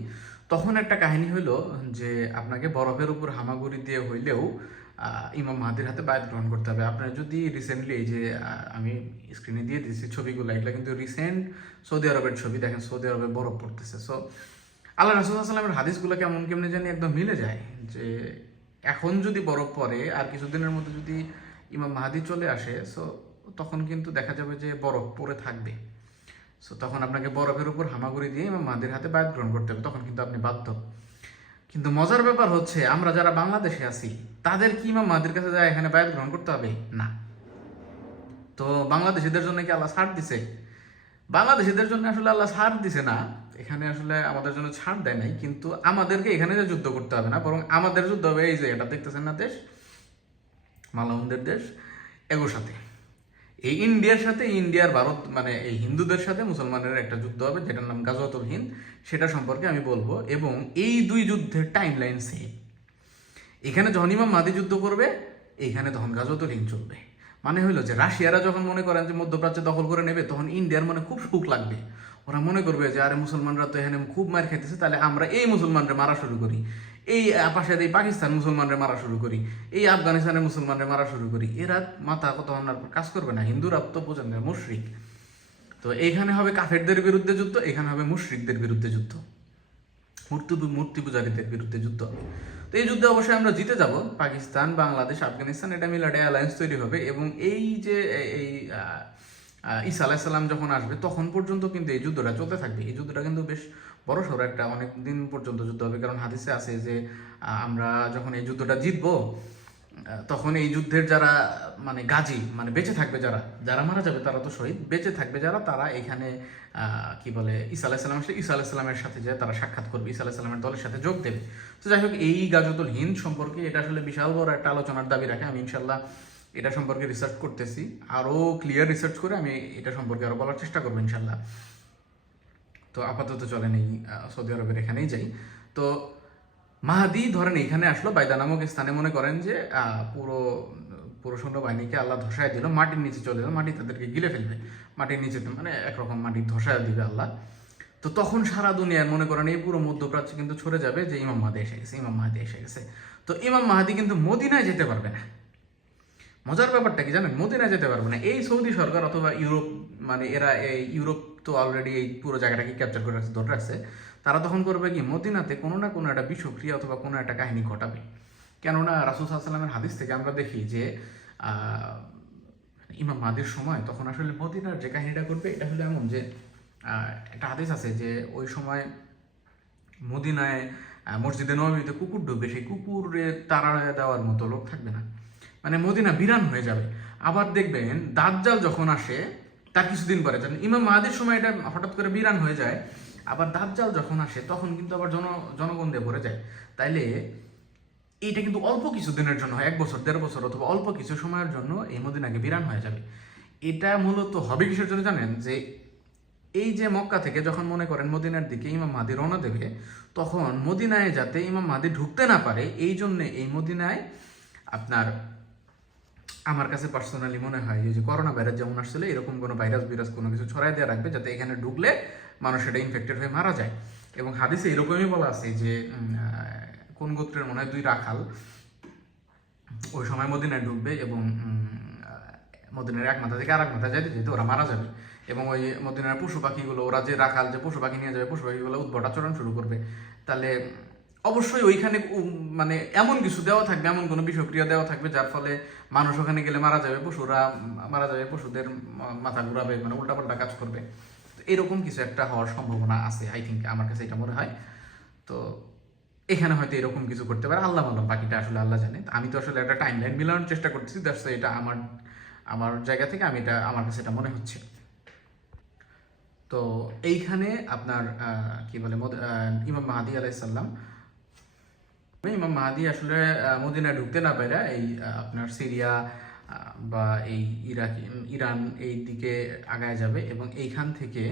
তখন একটা কাহিনী হইলো যে আপনাকে বরফের উপর হামাগুড়ি দিয়ে হইলেও ইমাম মাহাদির হাতে বায়াত গ্রহণ করতে হবে। আপনার যদি রিসেন্টলি, এই যে আমি স্ক্রিনে দিয়ে দিচ্ছি ছবিগুলো, এগুলো কিন্তু রিসেন্ট সৌদি আরবের ছবি, দেখেন সৌদি আরবে বরফ পড়তেছে। সো আল্লাহ রাসূল সাল্লাল্লাহু আলাইহি ওয়াসাল্লামের হাদিসগুলো কেমনে জানি একদম মিলে যায়, যে এখন যদি বরফ পড়ে আর কিছুদিনের মধ্যে যদি ইমাম মাহাদি চলে আসে, সো তখন কিন্তু দেখা যাবে যে বরফ পড়ে থাকবে। সো তখন আপনাকে বরফের উপর হামাগুড়ি দিয়ে ইমাম মাহাদির হাতে বায়াত গ্রহণ করতে হবে, তখন কিন্তু আপনি বাধ্য। কিন্তু মজার ব্যাপার হচ্ছে আমরা যারা বাংলাদেশে আছি তাদের কি ইমাম মাহাদির কাছে যায় এখানে বায়াত গ্রহণ করতে হবে না। তো বাংলাদেশিদের জন্য কি আল্লাহ ছাড় দিছে? বাংলাদেশিদের জন্য আসলে আল্লাহ ছাড় দিছে না, এখানে আসলে আমাদের জন্য ছাড় দেয় নাই, কিন্তু আমাদেরকে এখানে যে যুদ্ধ করতে হবে না, বরং আমাদের যুদ্ধ হবে এই যে এটা দেখতেছেন না দেশ, মালাউনদের দেশ, এগোর সাথে, এই ইন্ডিয়ার সাথে, ইন্ডিয়ার ভারত মানে এই হিন্দুদের সাথে মুসলমানের একটা যুদ্ধ হবে যেটার নাম গাজওয়াতুল হিন্দ, সেটা সম্পর্কে আমি বলবো। এবং এই দুই যুদ্ধের টাইম লাইন সেম। এখানে যখন ইমাম মাহদী যুদ্ধ করবে, এইখানে তখন গাজওয়াতুল হিন্দ চলবে। মানে হইলো যে রাশিয়ারা যখন মনে করেন যে মধ্যপ্রাচ্য দখল করে নেবে, তখন ইন্ডিয়ার মনে খুব সুখ লাগবে। ওরা মনে করবে যে আরে মুসলমানরা তো এখানে খুব মার খাইতেছে, তাহলে আমরা এই মুসলমানরা মারা শুরু করি, এই পাশে এই পাকিস্তান মুসলমানরা মারা শুরু করি, এই আফগানিস্তানের মুসলমানরা মারা শুরু করি। এরা মাথা তখন আর কাজ করবে না, হিন্দুরা তো বোঝেন না, মুশরিক। তো এইখানে হবে কাফেরদের বিরুদ্ধে যুদ্ধ, এখানে হবে মুশরিকদের বিরুদ্ধে যুদ্ধ, মূর্তি পূজারীদের বিরুদ্ধে যুদ্ধ হবে। তো এই যুদ্ধে অবশ্যই আমরা জিতে যাব। পাকিস্তান, বাংলাদেশ, আফগানিস্তান এটা মিলে একটা অ্যালায়েন্স তৈরি হবে। এবং এই যে এই ঈসা আলাইসাল্লাম যখন আসবে তখন পর্যন্ত কিন্তু এই যুদ্ধটা চলতে থাকবে। এই যুদ্ধটা কিন্তু বেশ বড় সড়ো একটা অনেক দিন পর্যন্ত যুদ্ধ হবে, কারণ হাদিসে আছে যে আমরা যখন এই যুদ্ধটা জিতবো তখন এই যুদ্ধের যারা মানে গাজী মানে বেঁচে থাকবে, যারা যারা মারা যাবে তারা তো শহীদ, বেঁচে থাকবে যারা, তারা এখানে কি বলে ঈসা আলাইসাল্লাম আসলে ঈসা আলাইসাল্লামের সাথে যে তারা সাক্ষাৎ করবে, ঈসা আলাইসাল্লামের দলের সাথে যোগ দেবে। তো যাই হোক, এই গাজওয়াতুল হিন্দ সম্পর্কে এটা আসলে বিশাল বড় একটা আলোচনার দাবি রাখে। আমি ইনশাল্লাহ এটা সম্পর্কে রিসার্চ করতেছি, আরও ক্লিয়ার রিসার্চ করে আমি এটা সম্পর্কে আরও বলার চেষ্টা করবো ইনশাল্লাহ। তো আপাতত চলেন এই সৌদি আরবের এখানেই যাই। তো মাহাদি ধরেন এখানে আসলো, বাইদা নামক স্থানে মনে করেন যে পুরো পুরো সৈন্যবাহিনীকে আল্লাহ ধসায় দিল, মাটির নিচে চলে গেল, মাটি তাদেরকে গিলে ফেলবে, মাটির নিচে মানে একরকম মাটি ধসায় দিবে আল্লাহ। তো তখন সারা দুনিয়ার মনে করেন এই পুরো মধ্যপ্রাচ্যে কিন্তু ছড়ে যাবে যে ইমাম মাহাদি এসে গেছে, ইমাম মাহাদি এসে গেছে। তো ইমাম মাহাদি কিন্তু মদিনায় যেতে পারবে না। মজার ব্যাপারটা কি জানেন? মদিনায় যেতে পারবে না। এই সৌদি সরকার অথবা ইউরোপ, মানে এরা এই ইউরোপ তো অলরেডি এই পুরো জায়গাটাকে ক্যাপচার করে রাখছে, ধরে রাখছে। তারা তখন করবে কি, মদিনাতে কোনো না কোনো একটা বিষক্রিয়া অথবা কোনো একটা কাহিনী ঘটাবে। কেননা রাসূল সাল্লাল্লাহু আলাইহি ওয়াসাল্লামের হাদিস থেকে আমরা দেখি যে ইমাম মাহদির সময় তখন আসলে মদিনার যে কাহিনীটা করবে এটা হলো এমন যে একটা হাদিস আছে যে ওই সময় মদিনায় মসজিদে নববীতে কুকুর ঢুকবে, সেই কুকুরে তাড়া দেওয়ার মতো লোক থাকবে না, মানে মদিনা বিরান হয়ে যাবে। আবার দেখবেন দাজ্জাল যখন আসে তার কিছুদিন পরে, জানেন ইমাম মাহদির সময় এটা হঠাৎ করে বিরান হয়ে যায়, আবার দাজ্জাল যখন আসে তখন কিন্তু আবার জনগণ দিয়ে ভরে যায়। তাইলে এইটা কিন্তু অল্প কিছু দিনের জন্য হয়, 1 বছর 1.5 বছর অথবা অল্প কিছু সময়ের জন্য এই মদিনাকে বিরান হয়ে যাবে। এটা মূলত হবে কিসের জন্য জানেন? যে এই যে মক্কা থেকে যখন মনে করেন মদিনার দিকে ইমাম মাহদি রওনা দেবে, তখন মদিনায় যাতে ইমাম মাহদি ঢুকতে না পারে, এই জন্যে এই মদিনায় আপনার, আমার কাছে পার্সোনালি মনে হয় যে করোনা ভাইরাস যেমন আসছিল এরকম কোনো ভাইরাস কোনো কিছু ছড়াই দিয়ে রাখবে, যাতে এখানে ঢুকলে মানুষ এটা ইনফেক্টেড হয়ে মারা যায়। এবং হাদিসে এরকমই বলা আছে যে কোন গোত্রের মনে হয় 2 রাখাল ওই সময় মদিনায় ঢুকবে এবং মদিনার এক মাথা থেকে আর এক মাথা যেতে যেতে ওরা মারা যাবে। এবং ওই মদিনার পশু পাখিগুলো, ওরা যে রাখাল যে পশু পাখি নিয়ে যাবে, পশু পাখিগুলো উদ্ভট আচরণ শুরু করবে। তাহলে অবশ্যই ওইখানে মানে এমন কিছু দেওয়া থাকবে, এমন কোনো বিষক্রিয়া দেওয়া থাকবে যার ফলে মানুষ ওখানে গেলে মারা যাবে, পশুরা মারা যাবে, পশুদের মাথা ঘুরাবে, মানে উল্টাপাল্টা কাজ করবে। তো এরকম কিছু একটা হওয়ার সম্ভাবনা আছে, আই থিঙ্ক, আমার কাছে এটা মনে হয়। তো এখানে হয়তো এরকম কিছু করতে পারে, আল্লাহ মালুম, বাকিটা আসলে আল্লাহ জানে। আমি তো আসলে একটা টাইম লাইন মিলানোর চেষ্টা করতেছি, দ্যাটস এটা আমার জায়গা থেকে আমি এটা, আমার কাছে এটা মনে হচ্ছে। তো এইখানে আপনার কি বলে ইমাম মাহদি আলাইহিস সালাম, ইমাম মাহদি আসলে মদিনায় ঢুকতে না পারে এই আপনার সিরিয়া বা এই ইরান এই দিকে আগায় যাবে এবং এইখান থেকে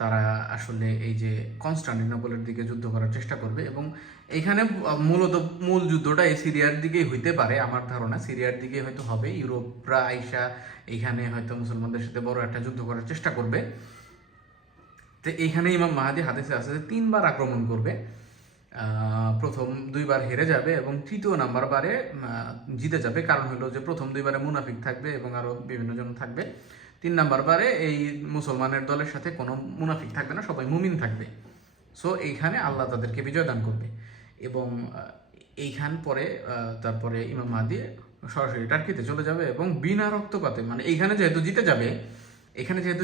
তারা আসলে এই যে কনস্টান্টিনোপলের দিকে যুদ্ধ করার চেষ্টা করবে। এবং এইখানে মূলত মূল যুদ্ধটা এই সিরিয়ার দিকেই হইতে পারে, আমার ধারণা সিরিয়ার দিকে হয়তো হবে। ইউরোপরা আইসা এইখানে হয়তো মুসলমানদের সাথে বড় একটা যুদ্ধ করার চেষ্টা করবে। তো এইখানে ইমাম মাহদি হাদিসে আছে যে 3 বার আক্রমণ করবে, প্রথম 2 বার হেরে যাবে এবং তৃতীয় নাম্বারে জিতে যাবে। কারণ হলো যে প্রথম 2 বারে মুনাফিক থাকবে এবং আরো বিভিন্ন জন থাকবে, 3 নাম্বারে এই মুসলমানের দলের সাথে কোনো মুনাফিক থাকবে না, সবাই মুমিন থাকবে। সো এইখানে আল্লাহ তাদেরকে বিজয় দান করবে। এবং এইখান পরে তারপরে ইমাম মাহদি সরাসরি টার্কিতে চলে যাবে এবং বিনা রক্তপাতে, মানে এখানে যেহেতু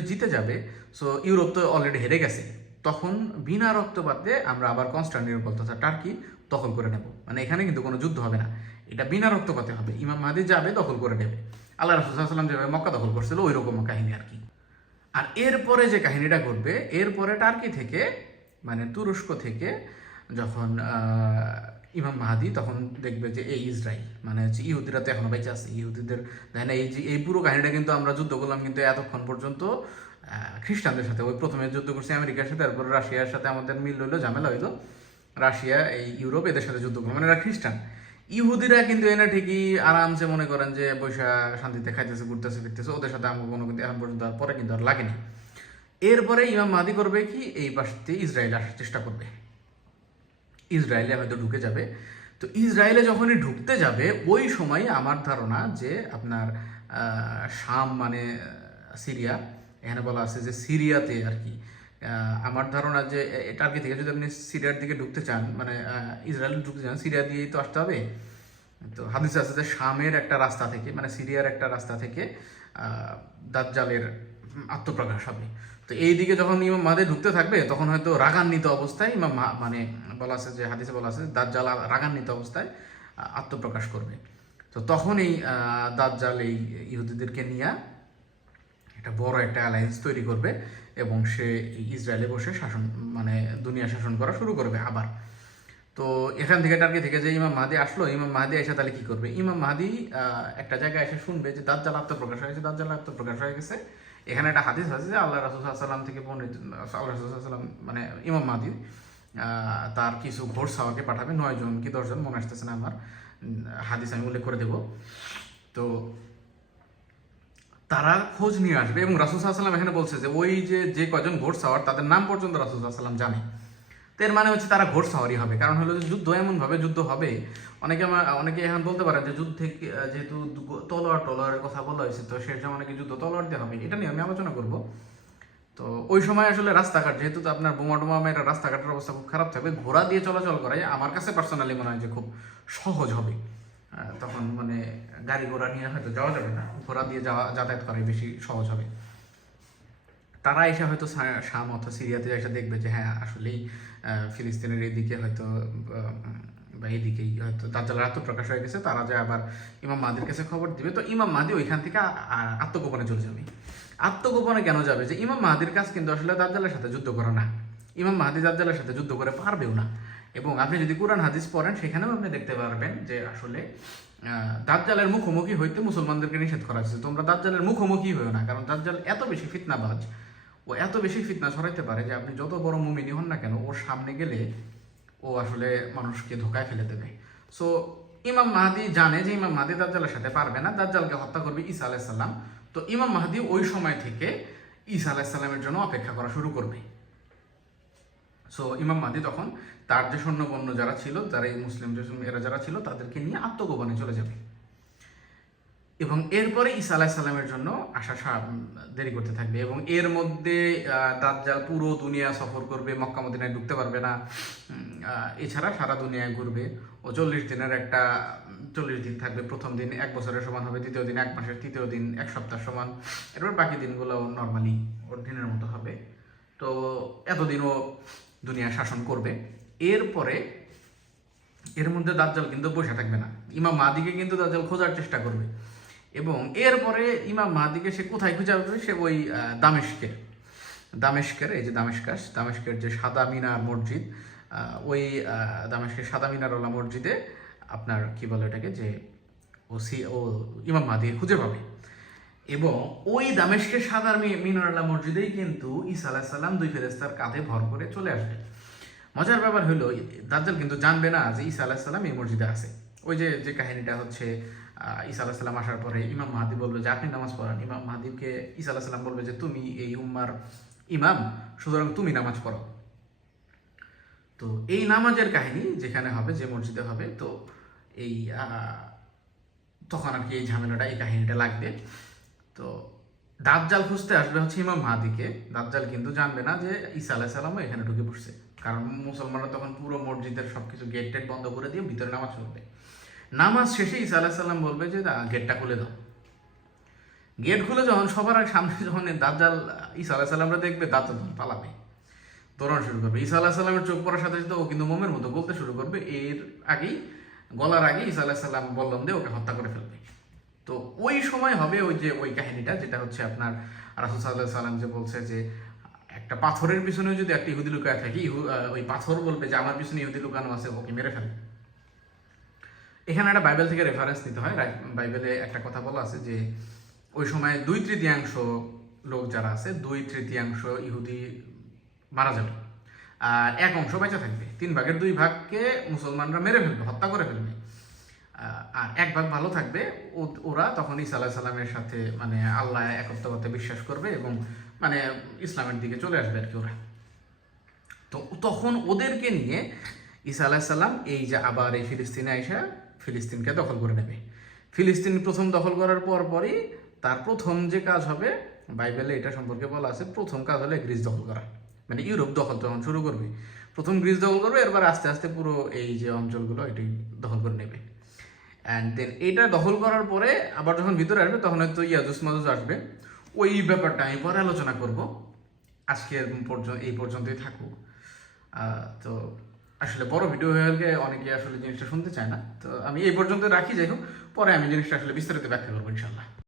জিতে যাবে, সো ইউরোপ তো অলরেডি হেরে গেছে, তখন বিনা রক্তপাতে আমরা আবার কনস্টান্টিনোপল তথা টার্কি দখল করে নেব। মানে এখানে কিন্তু কোনো যুদ্ধ হবে না, এটা বিনা রক্তপাতে হবে। ইমাম মাহদি যাবে, দখল করে নেবে। আল্লাহ রাসূল সাল্লাল্লাহু আলাইহি ওয়াসাল্লাম যেভাবে মক্কা দখল করছিল ওই রকম কাহিনী আর কি। আর এরপরে যে কাহিনীটা ঘটবে, এরপরে টার্কি থেকে মানে তুরস্ক থেকে যখন ইমাম মাহাদি তখন দেখবে যে এই ইসরায়েল মানে হচ্ছে ইহুদিরা তো এখনো বেঁচে আছে, ইহুদিদের দেখেন এই যে এই পুরো কাহিনীটা কিন্তু আমরা যুদ্ধ করলাম কিন্তু এতক্ষণ পর্যন্ত খ্রিস্টানদের সাথে। ওই প্রথমে যুদ্ধ করছি আমেরিকার সাথে, তারপর রাশিয়ার সাথে আমাদের মিল হইলো, ঝামেলা হইলো, রাশিয়া এই ইউরোপ এদের সাথে যুদ্ধ করলো, মানে এরা খ্রিস্টান। ইহুদিরা কিন্তু এনে ঠিকই আরামসে মনে করেন যে বৈশা শান্তিতে খাইতেছে, ঘুরতেছে, ফিরতেছে, ওদের সাথে আমাকে কোনো কিন্তু এখন পর্যন্ত আর পরে কিন্তু আর লাগেনি। এরপরে ইমাম মাহদি করবে কি, এই পাশে ইসরায়েল আসার চেষ্টা করবে, ইসরায়েলে হয়তো ঢুকে যাবে। তো ইসরায়েলে যখনই ঢুকতে যাবে ওই সময় আমার ধারণা যে আপনার শাম মানে সিরিয়া, এখানে বলা আছে যে সিরিয়াতে আর কি, আমার ধারণা যে টার্কি থেকে যদি আপনি সিরিয়ার দিকে ঢুকতে চান, মানে ইসরায়েলে ঢুকতে চান, সিরিয়া দিয়েই তো আসতে হবে। তো হাদিসে আছে যে শামের একটা রাস্তা থেকে মানে সিরিয়ার একটা রাস্তা থেকে দাজ্জালের আত্মপ্রকাশ হবে। তো এই দিকে যখন ইমাম মাহদি ঢুকতে থাকবে তখন হয়তো রাগান্বিত অবস্থায় মানে বলা আছে যে হাদিসে বলা আছে দাজ্জাল রাগান্বিত অবস্থায় আত্মপ্রকাশ করবে। তো তখন এই দাজ্জাল এই ইহুদিদেরকে নিয়ে একটা বড় একটা অ্যালায়েন্স তৈরি করবে এবং সে ইসরায়েলে বসে শাসন মানে দুনিয়া শাসন করা শুরু করবে আবার। তো এখান থেকে টার্কি থেকে যে ইমাম মাহদি আসলো, ইমাম মাহদি এসে তাহলে কি করবে, ইমাম মাহদি একটা জায়গায় এসে শুনবে যে দাজ্জাল আত্মপ্রকাশ হয়েছে, দাজ্জাল আত্মপ্রকাশ হয়ে গেছে। এখানে একটা হাদিস আছে যে আল্লাহ রাসূল সাল্লাল্লাহু আলাইহি ওয়াসাল্লাম থেকে বর্ণিত, আল্লাহ রাসূল সাল্লাল্লাহু আলাইহি ওয়াসাল্লাম মানে ইমাম মাহদি তার কিছু ঘোড়সাওয়ারকে পাঠাবে, 9 জন কি 10 জন মনে আসতেছে না আমার, হাদিস আমি উল্লেখ করে দেব। তো তারা খোঁজ নিয়ে আসবে এবং রাসূল সাল্লাল্লাহু আলাইহি ওয়াসাল্লাম এখানে বলছে যে ওই যে কয়জন ঘোড়সাওয়ার তাদের নাম পর্যন্ত রাসূল সাল্লাল্লাহু আলাইহি ওয়াসাল্লাম জানে। তো এর মানে হচ্ছে তারা ঘোড়সাওয়ারই হবে, কারণ হলো যে যুদ্ধ এমনভাবে যুদ্ধ হবে। অনেকে এখন বলতে পারেন যে যুদ্ধে যেহেতু তলোয়ারের কথা বলা হয়েছে, তো সেই সময় অনেকে যুদ্ধ তলোয়ার দিয়ে হবে, এটা নিয়ে আমি আলোচনা করব। তো ওই সময় আসলে রাস্তাঘাট যেহেতু তো আপনার বোমা মেয়েরা রাস্তাঘাটের অবস্থা খুব খারাপ থাকবে, ঘোড়া দিয়ে চলাচল করাই আমার কাছে পার্সোনালি মনে হয় যে খুব সহজ হবে। তখন মানে গাড়ি ঘোড়া নিয়ে হয়তো যাওয়া যাবে না, ঘোড়া দিয়ে যাতায়াত করাই বেশি সহজ হবে। তারা এসে হয়তো শাম অথবা সিরিয়াতে এসে দেখবে যে হ্যাঁ আসলেই ফিলিস্তিনের এইদিকে হয়তো বা এইদিকেই হয়তো দাজ্জালের আত্মপ্রকাশ হয়ে গেছে। তারা যে আবার ইমাম মাহদির কাছে খবর দিবে, তো ইমাম মাহদি ওইখান থেকে আত্মগোপনে চলে যাবে। আত্মগোপনে কেন যাবে, যে ইমাম মাহদির কাজ কিন্তু আসলে দাজ্জালের সাথে যুদ্ধ করা না, ইমাম মাহদি দাজ্জালের সাথে যুদ্ধ করে পারবেও না। এবং আপনি যদি কুরআন হাদিস পড়েন সেখানেও আপনি দেখতে পারবেন যে আসলে দাজ্জালের মুখোমুখি হইতে মুসলমানদেরকে নিষেধ করা হয়েছে, তোমরা দাজ্জালের মুখোমুখি হয়েও না, কারণ দাজ্জাল এত বেশি ফিতনাবাজ, ও এত বেশি ফিতনা ছড়াইতে পারে যে আপনি যত বড় মুমিনি হন না কেন ওর সামনে গেলে ও আসলে মানুষকে ধোকায় ফেলে দেবে। সো ইমাম মাহদি জানে যে ইমাম মাহদি দাজ্জালের সাথে পারবে না, দাজ্জালকে হত্যা করবে ঈসা আলাইহিস সালাম। তো ইমাম মাহদি ওই সময় থেকে ঈসা আলাইহিস সালামের জন্য অপেক্ষা করা শুরু করবে। সো ইমাম মাহদি তখন তার যে সৈন্যবন্য যারা ছিল, যারা এই মুসলিম এরা যারা ছিল তাদেরকে নিয়ে আত্মগোপনে চলে যাবে এবং এরপরে ঈসা আলাইহিস সালামের জন্য আসা দেরি করতে থাকবে। এবং এর মধ্যে দাজ্জাল পুরো দুনিয়া সফর করবে, মক্কা মদিনায় ঢুকতে পারবে না, এছাড়া সারা দুনিয়ায় ঘুরবে। ও 40 দিন থাকবে, প্রথম দিন 1 বছরের সমান হবে, দ্বিতীয় দিন 1 মাসের, তৃতীয় দিন 1 সপ্তাহ সমান, এরপর বাকি দিনগুলো নর্মালি ওর দিনের মতো হবে। তো এতদিনও দুনিয়া শাসন করবে। এরপরে এর মধ্যে দাজ্জাল কিন্তু বসে থাকবে না, ইমাম মাহদিকে কিন্তু দাজ্জাল খোঁজার চেষ্টা করবে। এবং এরপরে ইমাম মাহদিকে সে কোথায় খুঁজে পাবে, সে ওই দামেস্কের এই যে দামেস্কের যে সাদা মিনার মসজিদ, ওই দামেস্কের সাদা মিনারওয়ালা মসজিদে আপনার কি বলে এটাকে, যে ও ইমাম মাহদিকে খুঁজে পাবে। এবং ওই দামেস্কের সাদা মিনারওয়ালা মসজিদেই কিন্তু ঈসা আলাইহিস সালাম 2 ফেরেশতার কাঁধে ভর করে চলে আসবে। মজার ব্যাপার হলো দাজ্জাল কিন্তু জানবে না যে ঈসা আলাইহিস সালাম এই মসজিদে আছে। ওই যে কাহিনীটা হচ্ছে, ঈসা আলাইহিস সালাম আসার পরে ইমাম মাহদি বলবে যে আপনি নামাজ পড়ান, ইমাম মাহদিকে ঈসা আলাইহিস সালাম বলবে যে তুমি এই উম্মার ইমাম, সুতরাং তুমি নামাজ পড়ো। তো এই নামাজের কাহিনী যেখানে হবে, যে মসজিদে হবে, তো এই তখন আর কি এই ঝামেলাটা, এই কাহিনীটা লাগবে। তো দাজ্জাল খুঁজতে আসবে হচ্ছে ইমাম মাহদিকে, দাজ্জাল কিন্তু জানবে না যে ঈসা আলাইহিস সালামও এখানে ঢুকে পড়ছে, কারণ মুসলমানরা তখন পুরো মসজিদের সবকিছু গেট বন্ধ করে দিয়ে ভিতরে নামাজ পড়বে। নামাজ শেষে ঈসা আলাইহিস সালাম বলবে যে গেটটা খুলে দাও। গেট খুলে যখন সবার সামনে যখন দাজ্জাল ঈসা আলাইহিস সালামরা দেখবে, দাজ্জাল পালাবে। তোরণ শুরু করবে। ঈসা আলাহ সাল্লামের চোখ পড়ার সাথে সাথে ও কিন্তু মোমের মতো বলতে শুরু করবে। এর আগেই গলার আগে ঈসা আলাহ সাল্লাম বললাম দিয়ে ওকে হত্যা করে ফেলবে। তো ওই সময় হবে ওই যে ওই কাহিনীটা, যেটা হচ্ছে আপনার রাসূল সাল্লাল্লাহু আলাইহি সাল্লাম যে বলছে যে একটা পাথরের পিছনে যদি একটা ইহুদি লুকায় থাকে, ওই পাথর বলবে যে আমার পিছনে ইহুদি লুকানো আছে, ওকে মেরে ফেলে। এখানে একটা বাইবেল থেকে রেফারেন্স নিতে হয়। বাইবেলে একটা কথা বলা আছে যে ওই সময় 2/3 লোক যারা আছে, 2/3 ইহুদি মারা যাবে, আর 1 অংশ বেঁচে থাকবে। 3/2 মুসলমানরা মেরে ফেলবে, হত্যা করে ফেলবে, আর 1 ভাগ ভালো থাকবে। ওরা তখন ঈসা আলাইহিস সালামের সাথে মানে আল্লাহ একত্ববাদে বিশ্বাস করবে এবং মানে ইসলামের দিকে চলে আসবে আর কি ওরা। তো তখন ওদেরকে নিয়ে ঈসা আলাইহিস সালাম এই যে আবার এই ফিলিস্তিনে আইসা ফিলিস্তিনকে দখল করে নেবে। ফিলিস্তিন প্রথম দখল করার পরই তার প্রথম যে কাজ হবে, বাইবেলে এটা সম্পর্কে বলা আছে, প্রথম কাজ হলে গ্রিস দখল করা, মানে ইউরোপ দখল তখন শুরু করবে। প্রথম গ্রিস দখল করবে, এরপর আস্তে আস্তে পুরো এই যে অঞ্চলগুলো এটি দখল করে নেবে। অ্যান্ড দেন এটা দখল করার পরে আবার যখন ভিতরে আসবে তখন হয়তো ইয়াজুজ মাজুজ আসবে। ওই ব্যাপারটা আমি পরে আলোচনা করব। আজকের এই পর্যন্তই থাকুক। তো আসলে বড় ভিডিও হয়ে গেলে অনেকে আসলে জিনিসটা শুনতে চায় না, তো আমি এই পর্যন্ত রাখি। যাই হোক, পরে আমি জিনিসটা আসলে বিস্তারিত ব্যাখ্যা করবো ইনশাল্লাহ।